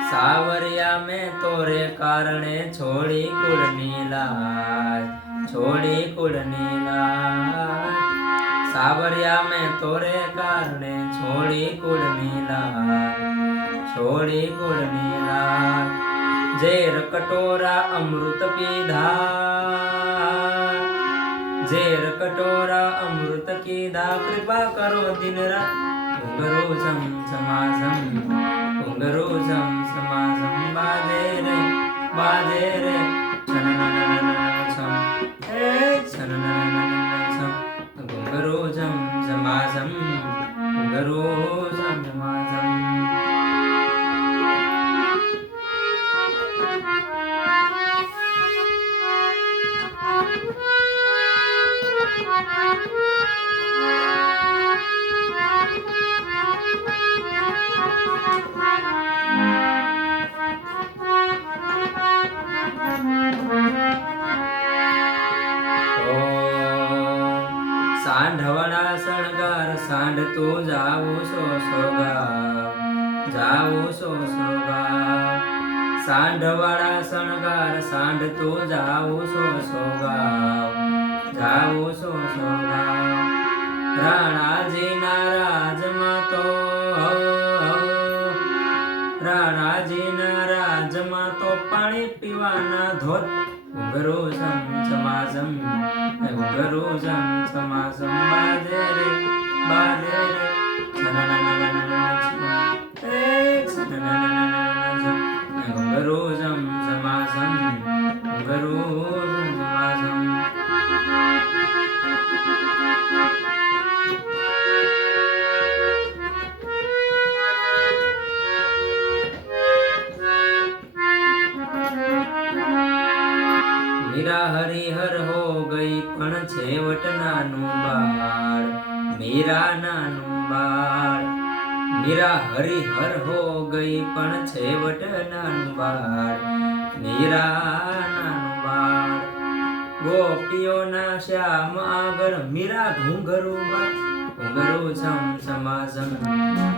सावरिया में तोरे कारणे छोड़ी कुड़नी लाज छोड़ी कुड़नी लाज सावरिया में तोरे कारणे छोड़ी कुड़नी लाज छोड़ी कुड़नी लाज जेर कटोरा अमृत पीधा जेर कटोरा अमृत कीधा कृपा करो दिन रात घुंघरो झम समाझम घुंघरो झम समाझम बाजे रे छननननननछम ए छनननननछम घुंघरो झम समाझम घुंघरो झम समाझम सांढवड़ा शणगार सांड तू जाऊ सो सांढवड़ा शणगार सांड तू जाऊ सो राणाजी नाराज मातो राणाजी नाराज मातो पाणी पीवाना धोत घुंघरो झम समाझम घुंघरो झम समाझम बाजे रे छननननननछम ए छननननननछम घुंघरो झम समाझम घुंघरो झम समाझम मीरा हरिहर हो गई पण छेवट नानु बाळ मीरा नानु बाळ मीरा हरिहर हो गई पण छेवट नानु बाळ मीरा नानु बाळ गोपीओना श्याम आगर मीरा घुंघरू घुंघरू झम समाझम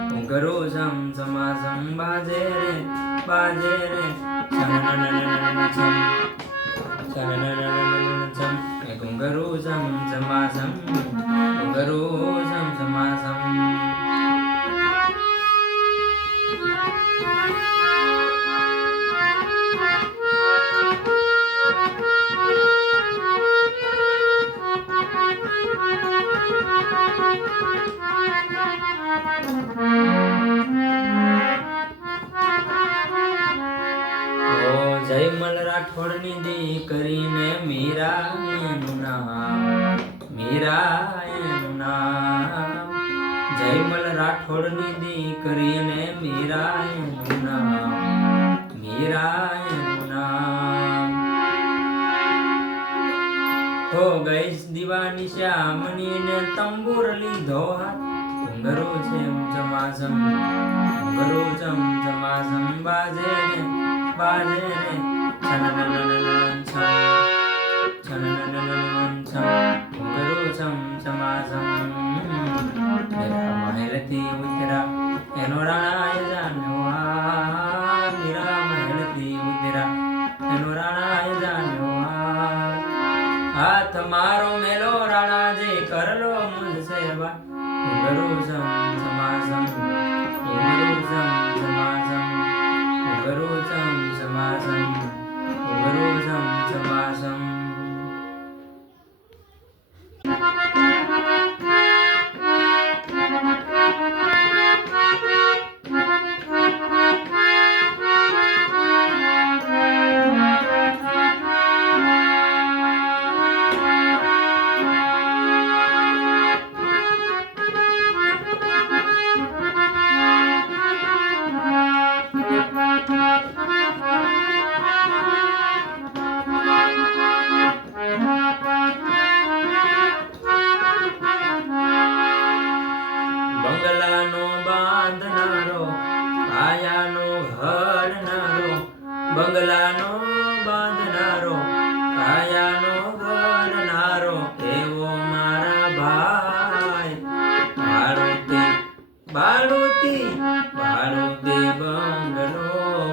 घुंघरू झम समाझम बाजे रे छननननननछम छननननननछम घुंघरू झम समाझम घुंघरू झम समाझम જયમલ રાઠોડની દીકરીને મીરા એનું નામ, મીરા એનું નામ. જયમલ રાઠોડની દીકરીને મીરા એનું નામ, મીરા એનું નામ. હો ગઈ દીવાની શ્યામની ને તંબુર લીધો હાથ, ઘુંઘરો છે ચમાસમ, ઘુંઘરો ચમાસમ બાજે ને બાજે ને છનનનનનન છમ, છનનનનન છમ, ઘુંઘરો ચમાસમ. મેરા મહેલથી ઉતરા એનો રાણાએ જાણ્યો, મેરા મહેલથી ઉતરા એનો રાણાએ જાણ્યો. હાથ મારો મેલો રાણાજી કરલો મુझसे बात, ઘુંઘરો ચમાસમ, ઘુંઘરો ચમાસમ, ઘુંઘરો ચમાસમ, ઘુંઘરો ચમાસમ. બંગલાનો બાંધનારો, કાયાનો ઘડનારો, બંગલાનો બાંધનારો, કાયાનો ઘડનારો, એવો મારા ભાઈ. બાળોતી બાળોતી બાળોતી બંગલો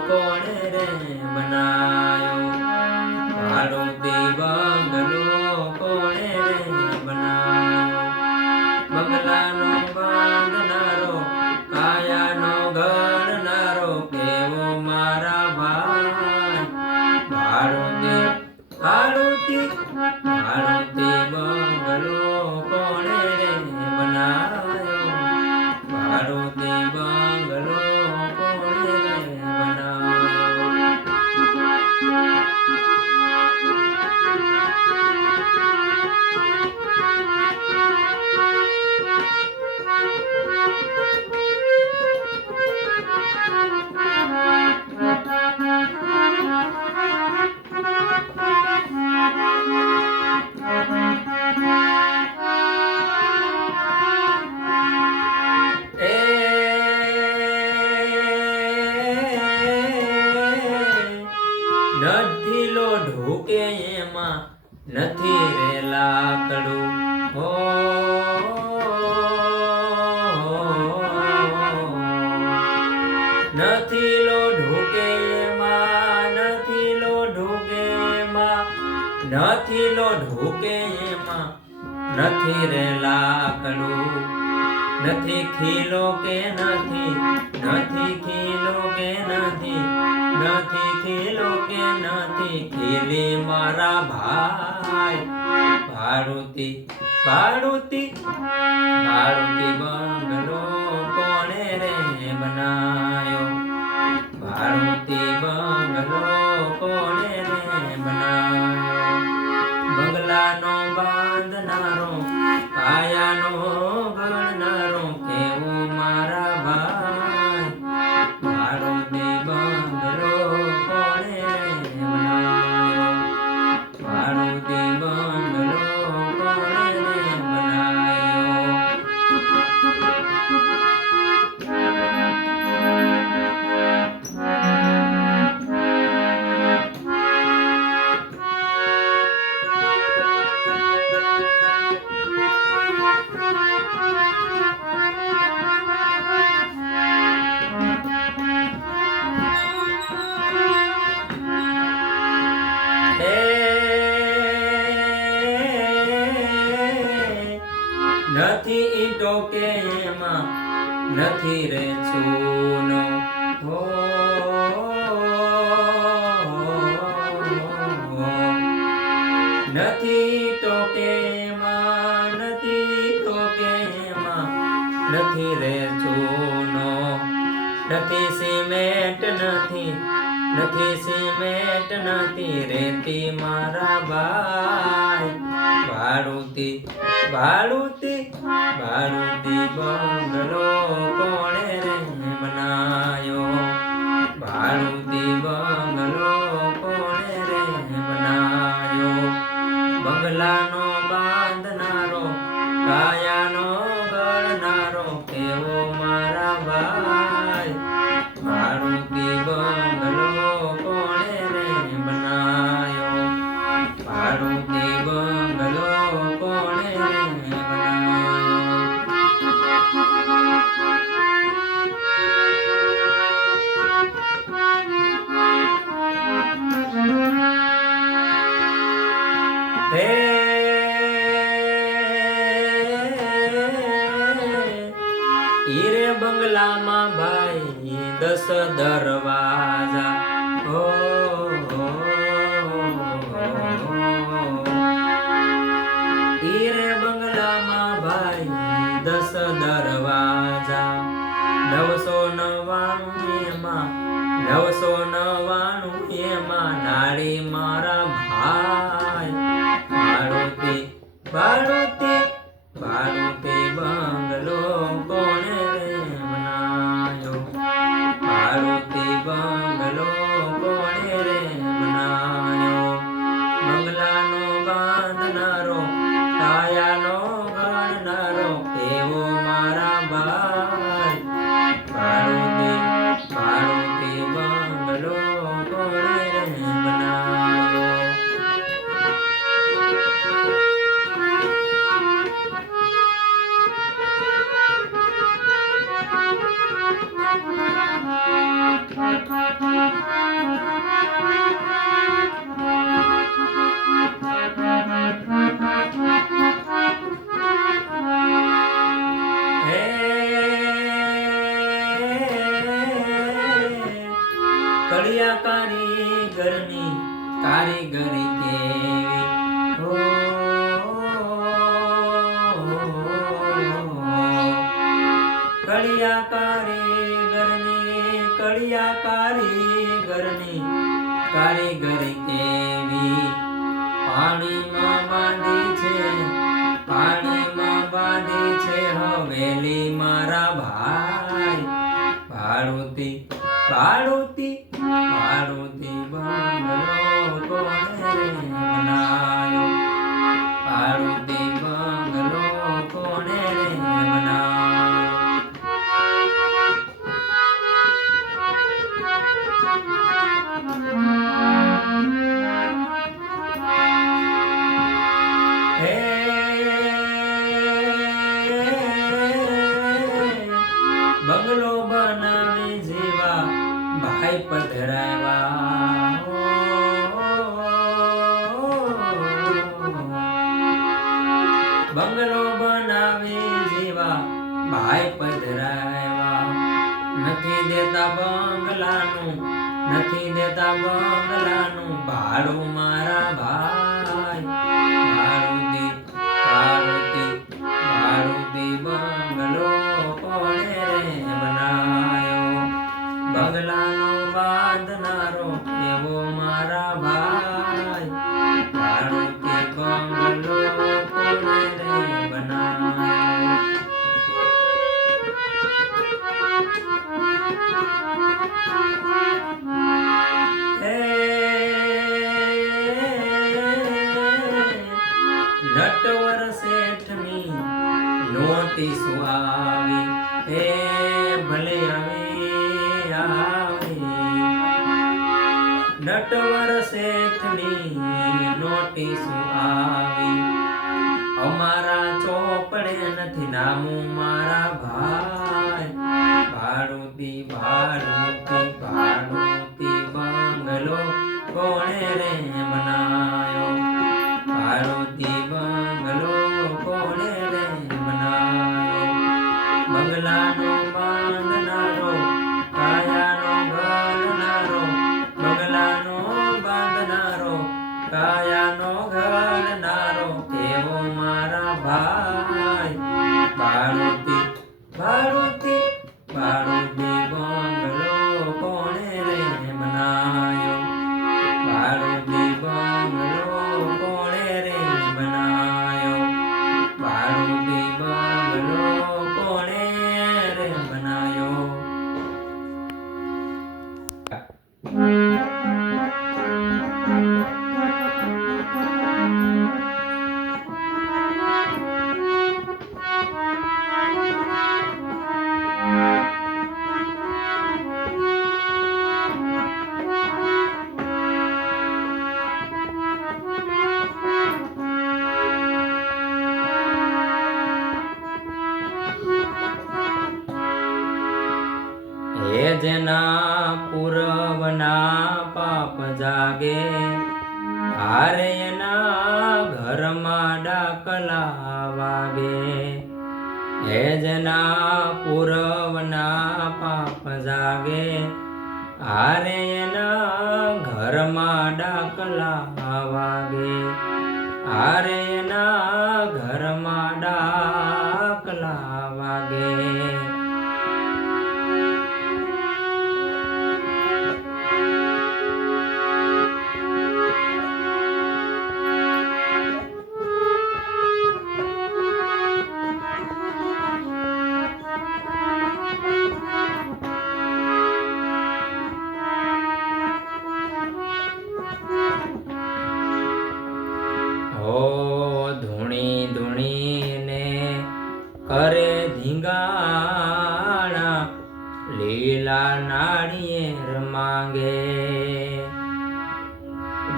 કોણે રે બનાયો, બાળોતી બંગલો કોણે રે બનાયો. બંગલાનો બાંધનારો, કાયાનો ઘડનારો, કેવો મારા ભાઈ. બાળોતી બાળોતી બાળોતી બંગલો કોણે રે બનાયો, બાળોતી બંગલો કોણે રે બનાયો. નથી લો ઢોકે એમાં નથી રે લાકડું, હો નથી લો ઢોકે એમાં, નથી લો ઢોકે એમાં, નથી લો ઢોકે એમાં નથી રે લાકડું. નથી ખીલો કે નથી, નથી ખીલો કે નથી, નથી ખીલો કે નથી, ખીલી મારા ભાઈ. બાળોતી બાળોતી બાળોતી બંગલો કોણે રે બનાયો, બાળોતી બંગલો કોણે રે બનાયો. બંગલાનો બાંધનારો, કાયાનો ઘડનારો, કેવો મારા ભાઈ. બાળોતી બંગલો કોણે રે બનાયો, બાળોતી બંગલો કોણે રે બનાયો. નથી ઈટો કે એમાં નથી રે ચૂનો, હો નથી ઈટો કે એમાં, નથી ઈટો કે એમાં નથી રે ચૂનો. નથી સિમેન્ટ નથી, નથી નથી સિમેન્ટ નથી રેતી મારા ભાઈ ભાડુતી ભાડુતી ભાડુતી બંગલો કોણે રે બનાયો ભાડુતી બંગલો કોણે રે બનાયો બંગલાનો બાંધનારો કાયાનો ગળનારો કેવો મારા ભાઈ ભાડુતી બંગલો કોણે રે બનાયો ભાડુતી બંગલો કોણે રે બનાયો હે હીરે બંગલામાં ભાઈ 10 દરવાજા હીરે બંગલામાં ભાઈ 10 દરવાજા 999 એમાં 999 એમાં નાળી મારા ભાઈ ભાડુતી ભાડુતી ભાડુતી બંગલો કોણે રે બનાયો ભાડુતી બંગલો કોણે રે બનાયો બંગલાનો બાંધનારો કાયાનો ગણનારો એવો મારા ભાઈ ભાડુતી ભાડુતી બંગલો કોણે રે બનાયો કડિયા કારીગરની કારીગરી કેવી કડિયા કારીગરની કારીગરી કેવી પાણીમાં બાંધી છે હવેલી મારા ભાઈ ભાડુતી ભાડુતી ભાડુતી બંગલો કોણે રે બનાયો ભાડુતી બંગલો કોણે રે બનાયો હે બંગલો બનાવે જેવા ભાઈ પધરાવ્યા બંગલો બનાવે જેવા ભાઈ પધરાવ્યા નથી દેતા બંગલાનું ભાડું મારા ભાઈ ભાડુતી ભાડુતી ભાડુતી બંગલો કોણે રે બનાયો બંગલાનો બાંધનારો એવો મારા ભાઈ ભાડુતી બંગલો કોણે રે બનાયો નટવર શેઠની નોટિસ આવી હે ભલે આવી નટવર શેઠની નોટિસ આવી અમારા ચોપડે નથી નામું મારા ભાઈ ભાડુતી ભાડુતી ભાડુતી બંગલો કોણે રે બનાયો ભાડુતી બંગલો કોણે રે બનાયો બંગલાનો બાંધનારો કાયાનો ગણનારો બંગલાનો બાંધનારો કાયાનો ગણનારો કેવો મારા ભાઈ ભાડુતી ભાડુતી ભાડુતી બંગલો કોણે રે બનાયો જેના પૂરવના પાપ જાગે હારે એના ઘરમાં ડાકલા વાગે હે જેના પૂરવના પાપ જાગે હારે એના ઘરમાં ડાકલા વાગે હારે એના ઘરમાં ડાકલા વાગે ધૂણી ધૂણીને કરે ધીંગાણા લીલા નાળિયેર માંગે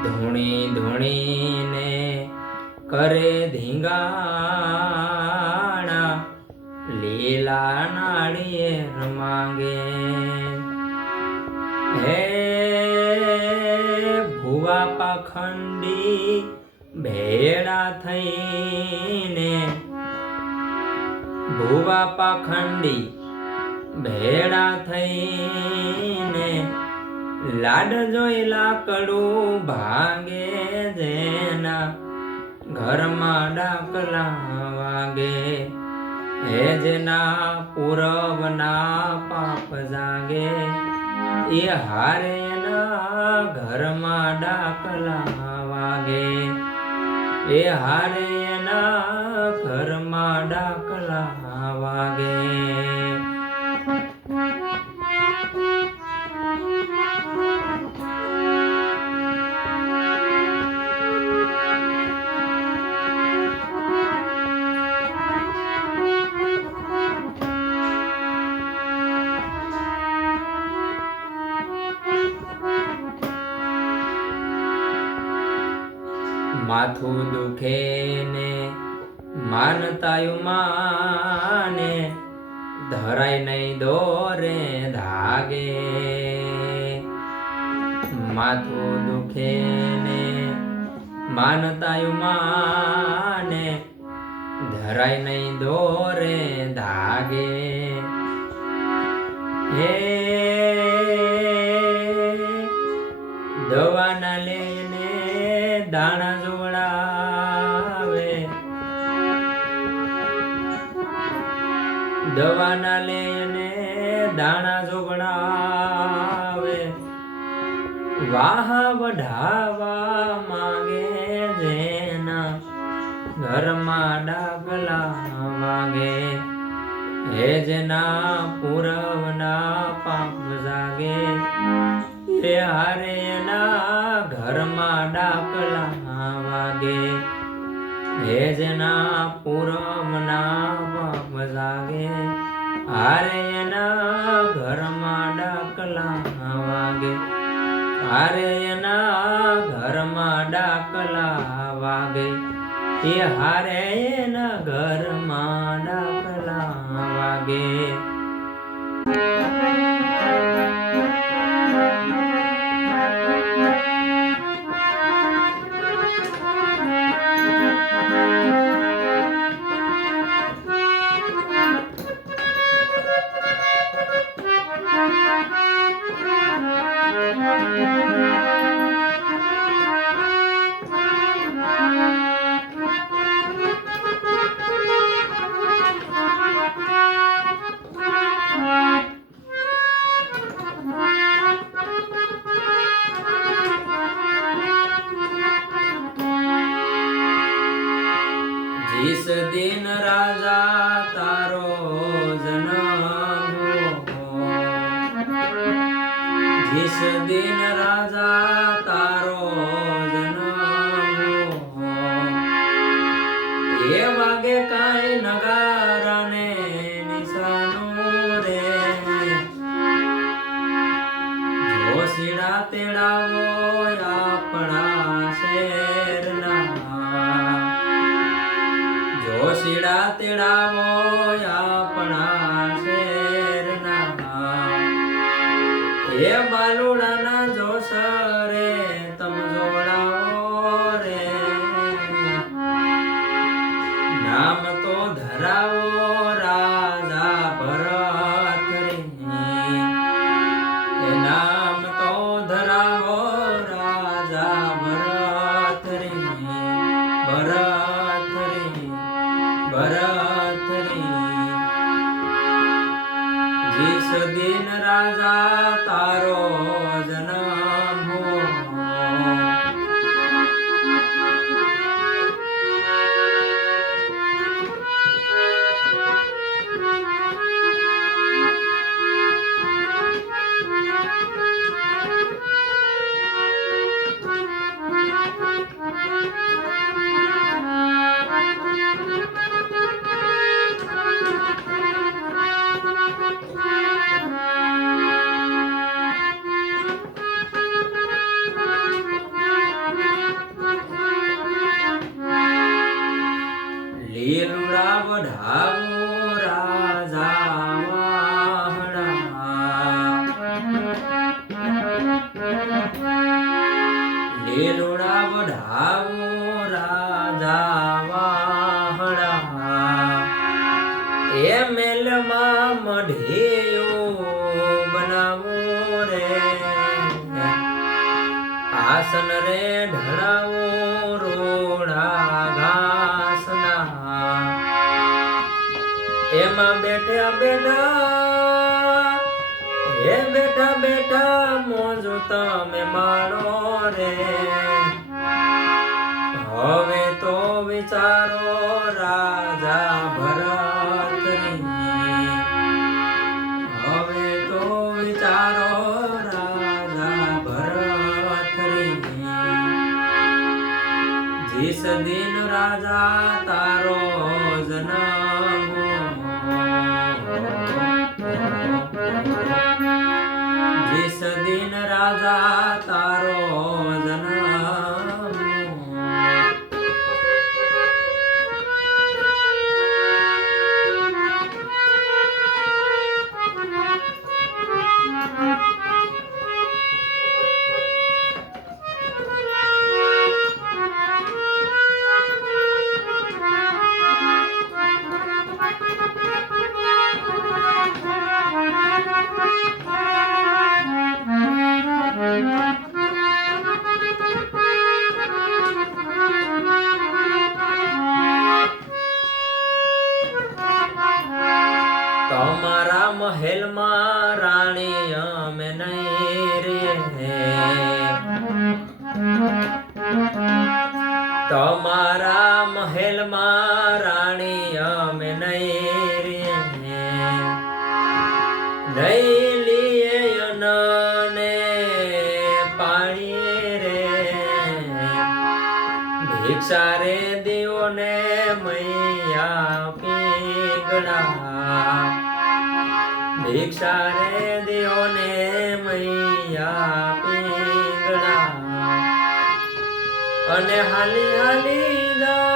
ધૂણી ધૂણીને કરે ધીંગાણા લીલા નાળિયેર માંગે હે ભુવા પાખંડી ભેળા થઈને ભુવા પાખંડી ભેળા થઈને લાડ જોઈ લાકડું ભાંગે જેના ઘરમાં ડાકલા વાગે હે જેના પૂરવના પાપ જાગે એ હારે ના ઘરમાં ડાકલા વાગે એ હારે ના ઘરમાં ડાકલા વાગે માથું દુખે ને માનતાયું માને ધરાય નહીં દોરે ધાગે માથું દુખે ને માનતાયું માને ધરાય નહીં દોરે ધાગે હે દવાના લઈને દાણા જોડાવે દવાના લઈને દાણા જોગડાવે વાહ વઢાવા માંગે જેના ઘરમાં ડાકલા વાગે હે જેના પૂરવના પાપ જાગે તે હારે ના ઘરમાં ડાકલા વાગે હે જેના પૂરવના પાપ જાગે હારે ના ઘરમાં ડાકલા વાગે હારે ના ઘરમાં ડાકલા વાગે એ હારે ના ઘરમાં ડાકલા વાગે जिस दिन राजा तारो जन्म हो जिस दिन राजा तारो जन्म हो એ વાગે કાંઈ નગારાને નિશાનો રે જોશીડા તેડાવો આપણા શેરના જોશીડા તેડાવો આપણા શેરના ભરતરી जिस दिन राजा तारो जन्म हो લીલુડા વઢાવો રાજા લીલુડા વઢાવો રાજા વાહડા એ મેલમાં મઢિયો બનાવો રે આસન રે ઢળાવો રોડા ઘાસના એમાં બેઠા બેઠા એ બેઠા બેઠા મોજો તમે માણો રે હવે તો વિચારો રાજા ભરતની હવે તો વિચારો રાજા ભરતની जिस दिन राजा तारो जन्म जिस दिन राजा तारो તમારા મહેલમાં રાણી અમે નહીં રે તમારા મહેલમાં રાણી અમે નહીં રે નહીં લીએ અનને પાણી રે ભિક્ષા રે દેવો ને મૈયા પીગળા ભિક્ષા રે દેવો ને મૈયા પીગળા અને હાલી હાલી જાય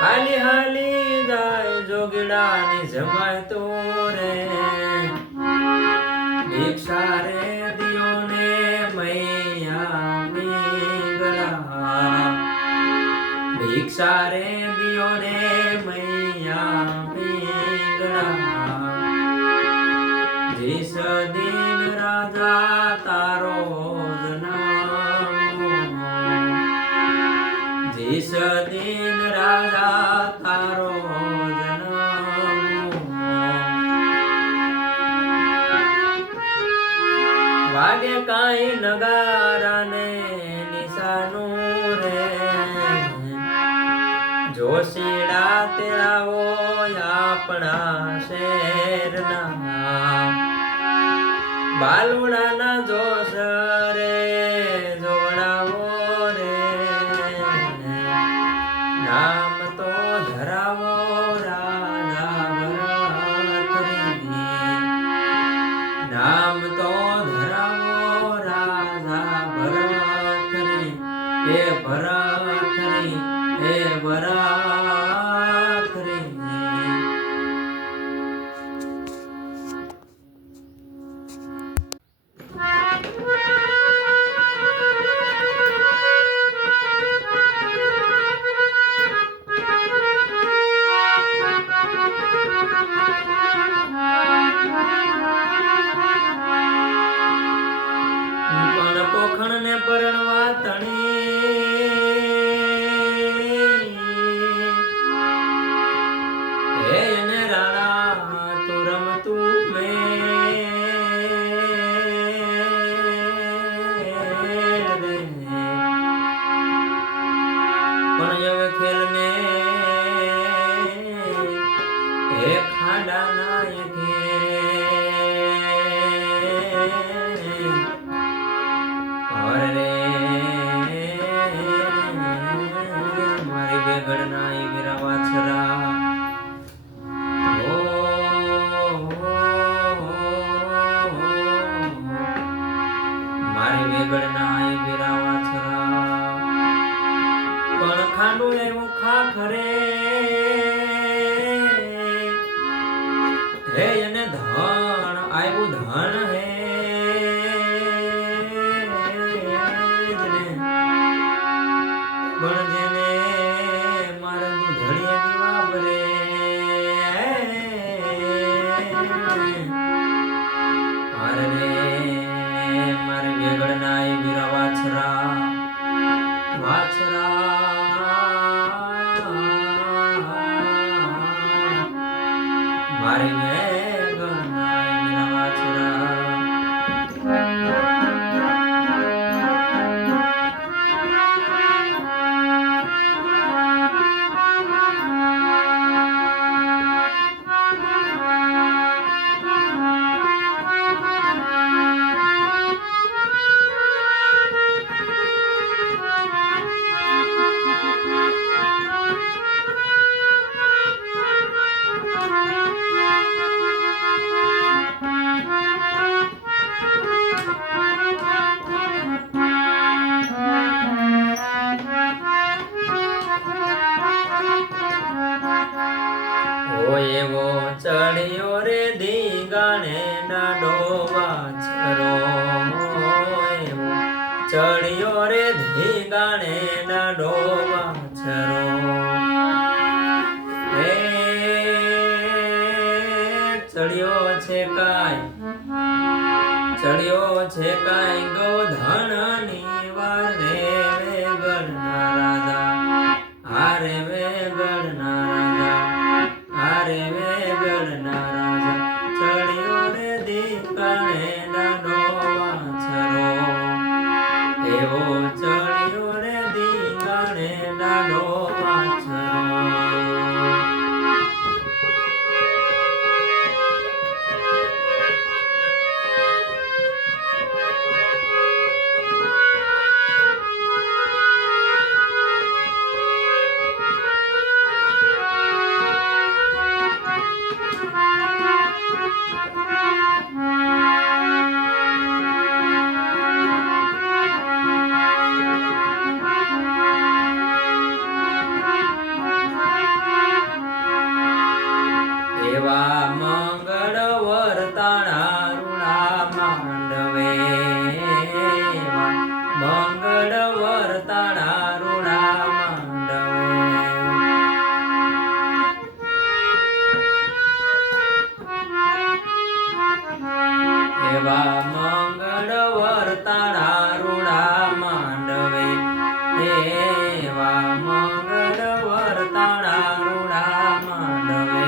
હાલી હાલી જાય જોગીડાની જમાય તો રે ભિક્ષા રે દેવો ને મૈયા પીગળા ભિક્ષા રે દેવો ને મૈયા जिस दिन राजा तारो जन्म जिस दिन राजा तारो जन्म वागे काई नगारा ने निशानु रे जोशीड़ा तेराओ આપણા શેરના બાલુડાના જોશ રે જોડાવો રે નામ તો ધરાવો રાજા ભરતરી નામ તો ધરાવો રાજા ભરતરી હે ભરતરી હે ભરતરી પરણવા તણી વેગડના વીરા વાછરા પણ ખાંડું એવું ખાખરે હે એને ધન આવ્યું ધન હે પણ જેને મારે દૂધણીએ દીવા ભરે મારે વેગડના વીરા વાછરા મારી વેગડના વીરા વાછરા એવો ચડ્યો રે ધીંગાણે ડાડો વાછરો એવો ચડ્યો રે ધીંગાણે ડાડો વાછરો એ ચડ્યો છે કાંઈ ગોધણની વાર રે વેગડના રાજા હારે વેગડના રાજા હારે વેગડના રાજા ચડ્યો રે ધીંગાણે ડાડો વાછરો એવો ચડ્યો રે ધીંગાણે ડાડો વાછરો એવા મંગળ વર્તાણા રૂણા માંડવે મંગળ વર્તાણા રૂણા માંડવે એવા મંગળ વર્તાણા રૂણા માંડવે એવા મંગળ વર્તાણા રૂણા માંડવે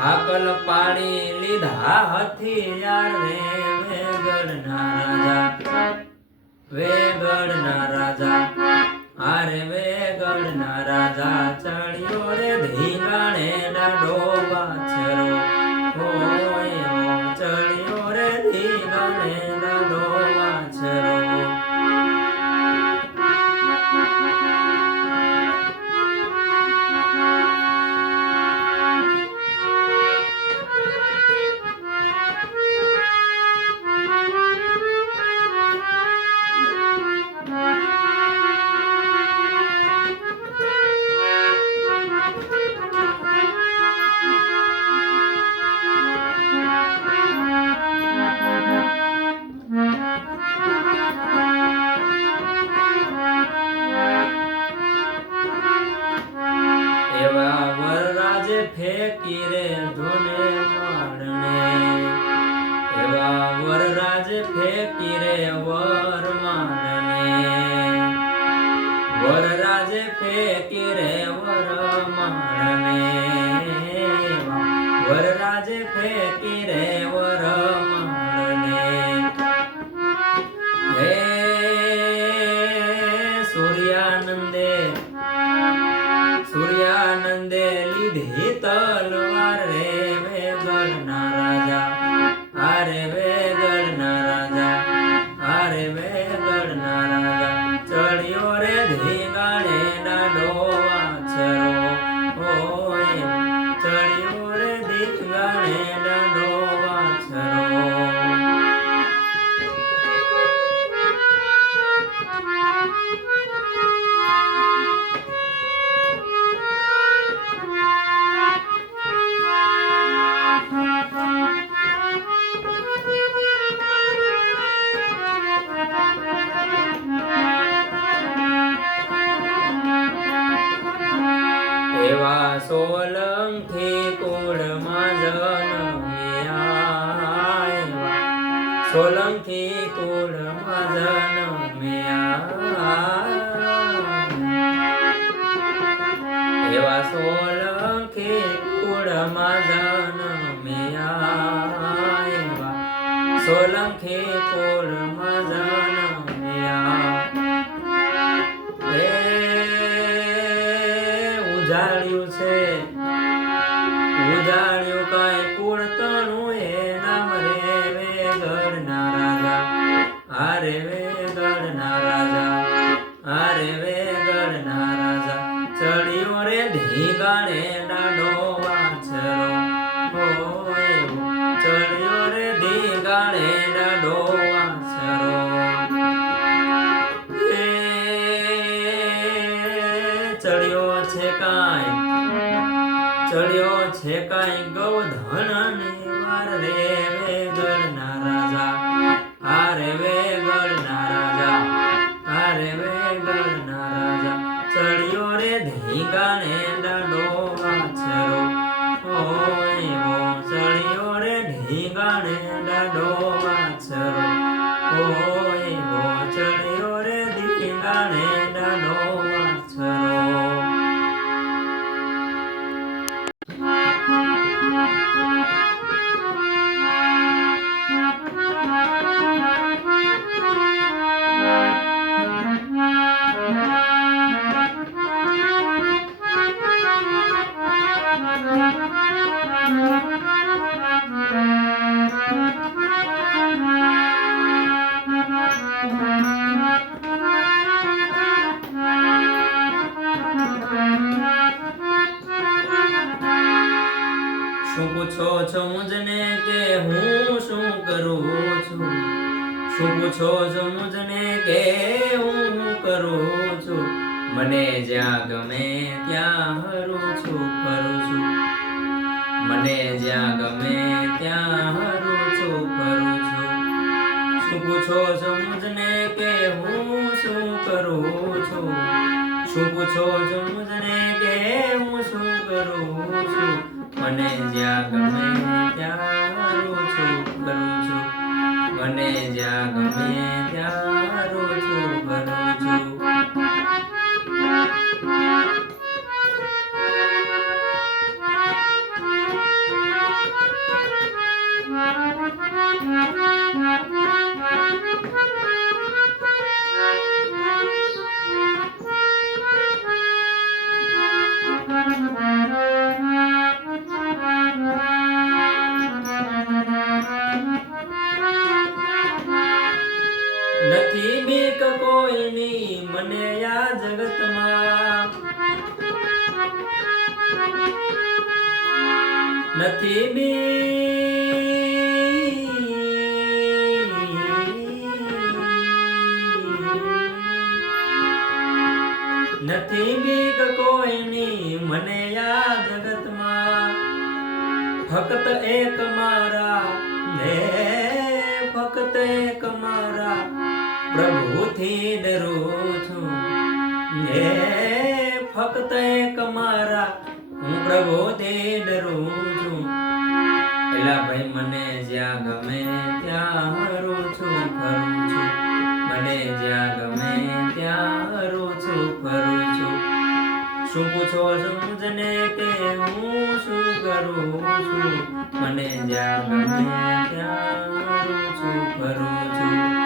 હાકલ પાડી લીધા હથિયાર રે વેગડના રાજા હારે વેગડના રાજા ચડ્યો રે ધીંગાણે ડાડો વાછરો ચડ્યો રે ધીંગાણે ડાડો વાછરો એવા વરરાજે ફેંકી રે ધોને મારણે એવા વરરાજે ફેંકી રે વર મારણે વરરાજે ફેંકી રે વર મારણે વરરાજે ફેંકી રે વર મારણે હે સૂર્યાનંદે લીધી તલવાર રે વેગડના રાજા હારે વેગડના રાજા હારે વેગડના રાજા ચડ્યો રે ધીંગાણે ડાડો વાછરો ચડ્યો સોલંકી કુળમાં જન્મ્યા એવા સોલંકી કુળમાં જન્મ્યા એવા સોલંકી કુળમાં જન્મ્યા ઉજાડ્યું છે ઉજાડ્યું કઈ કુળ તણું એ નામ રે વેગડના રાજા આરે વેગડના રાજા આરે વેગડના રાજા ચડ્યો રે ધીગાણે ડાડો વાછરો ચડ્યો રે ધીગાણે ડાડો વાછરો ચડ્યો છે કાંઈ ગૌધન વાર રે વેગડના રાજા આરે વેગડના રાજા આરે વેગડના રાજા ચડ્યો રે ધીગાણે ડાડો વાછરો ચડ્યો રે ધીગાણે ડાડો વાછરો ચડ્યો રે ધીગાણે ડાડો વાછરો શું પૂછો છો મુજને કે હું શું કરું છું શું પૂછો છો મુજને કે હું કરું છું મને જ્યાં ગમે ત્યાં હરું છું ફરું છું મને જ્યાં ગમે ત્યાં હરું છું ફરું છું શું પૂછો છો મુજને કે હું શું કરું છું શું પૂછો છો મુજને કે હું શું કરું છું મને જ્યાં ગમે ત્યાં હરું છું ફરું છું મને જ્યાં ગમે ત્યાં હરું છું ફરું છું નથી બીક કોઈની મને આ જગતમાં નથી નથી બીક કોઈની મને આ જગતમાં ફક્ત એક મારા ફક્ત એક મારા પ્રભુથી ડરું છું ફક્ત એક મારા હું પ્રભુથી ડરું છું એલા ભાઈ મને જ્યાં ગમે ત્યાં હરું છું ફરું છું મને જ્યાં ગમે ત્યાં હરું છું ફરું છું શું પૂછો છો મુજને કે હું શું કરું છું મને જ્યાં ગમે ત્યાં હરું છું ફરું છું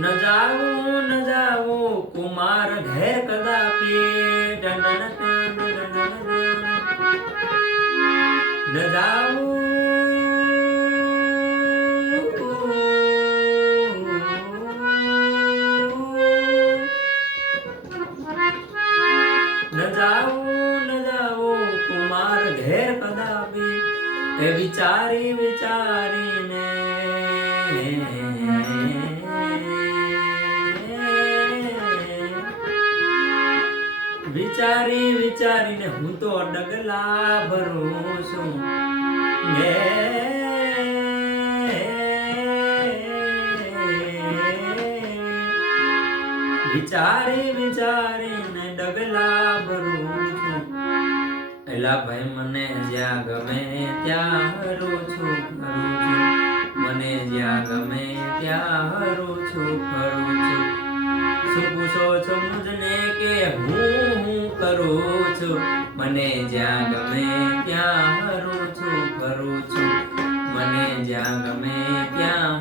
ન જાવું કુમાર વિચારી વિચારીને હું તો ડગલા ભરું છું ને વિચારી વિચારીને ડગલા ભરું છું એલા ભાઈ મને જ્યાં ગમે ત્યાં હરું છું મને જ્યાં ગમે ત્યાં હરું છું ફરું છું શું પૂછો છો મુજને કે હું કરું છું મને જ્યાં ગમે ત્યાં હરું છું ફરું છું મને જ્યાં ગમે ત્યાં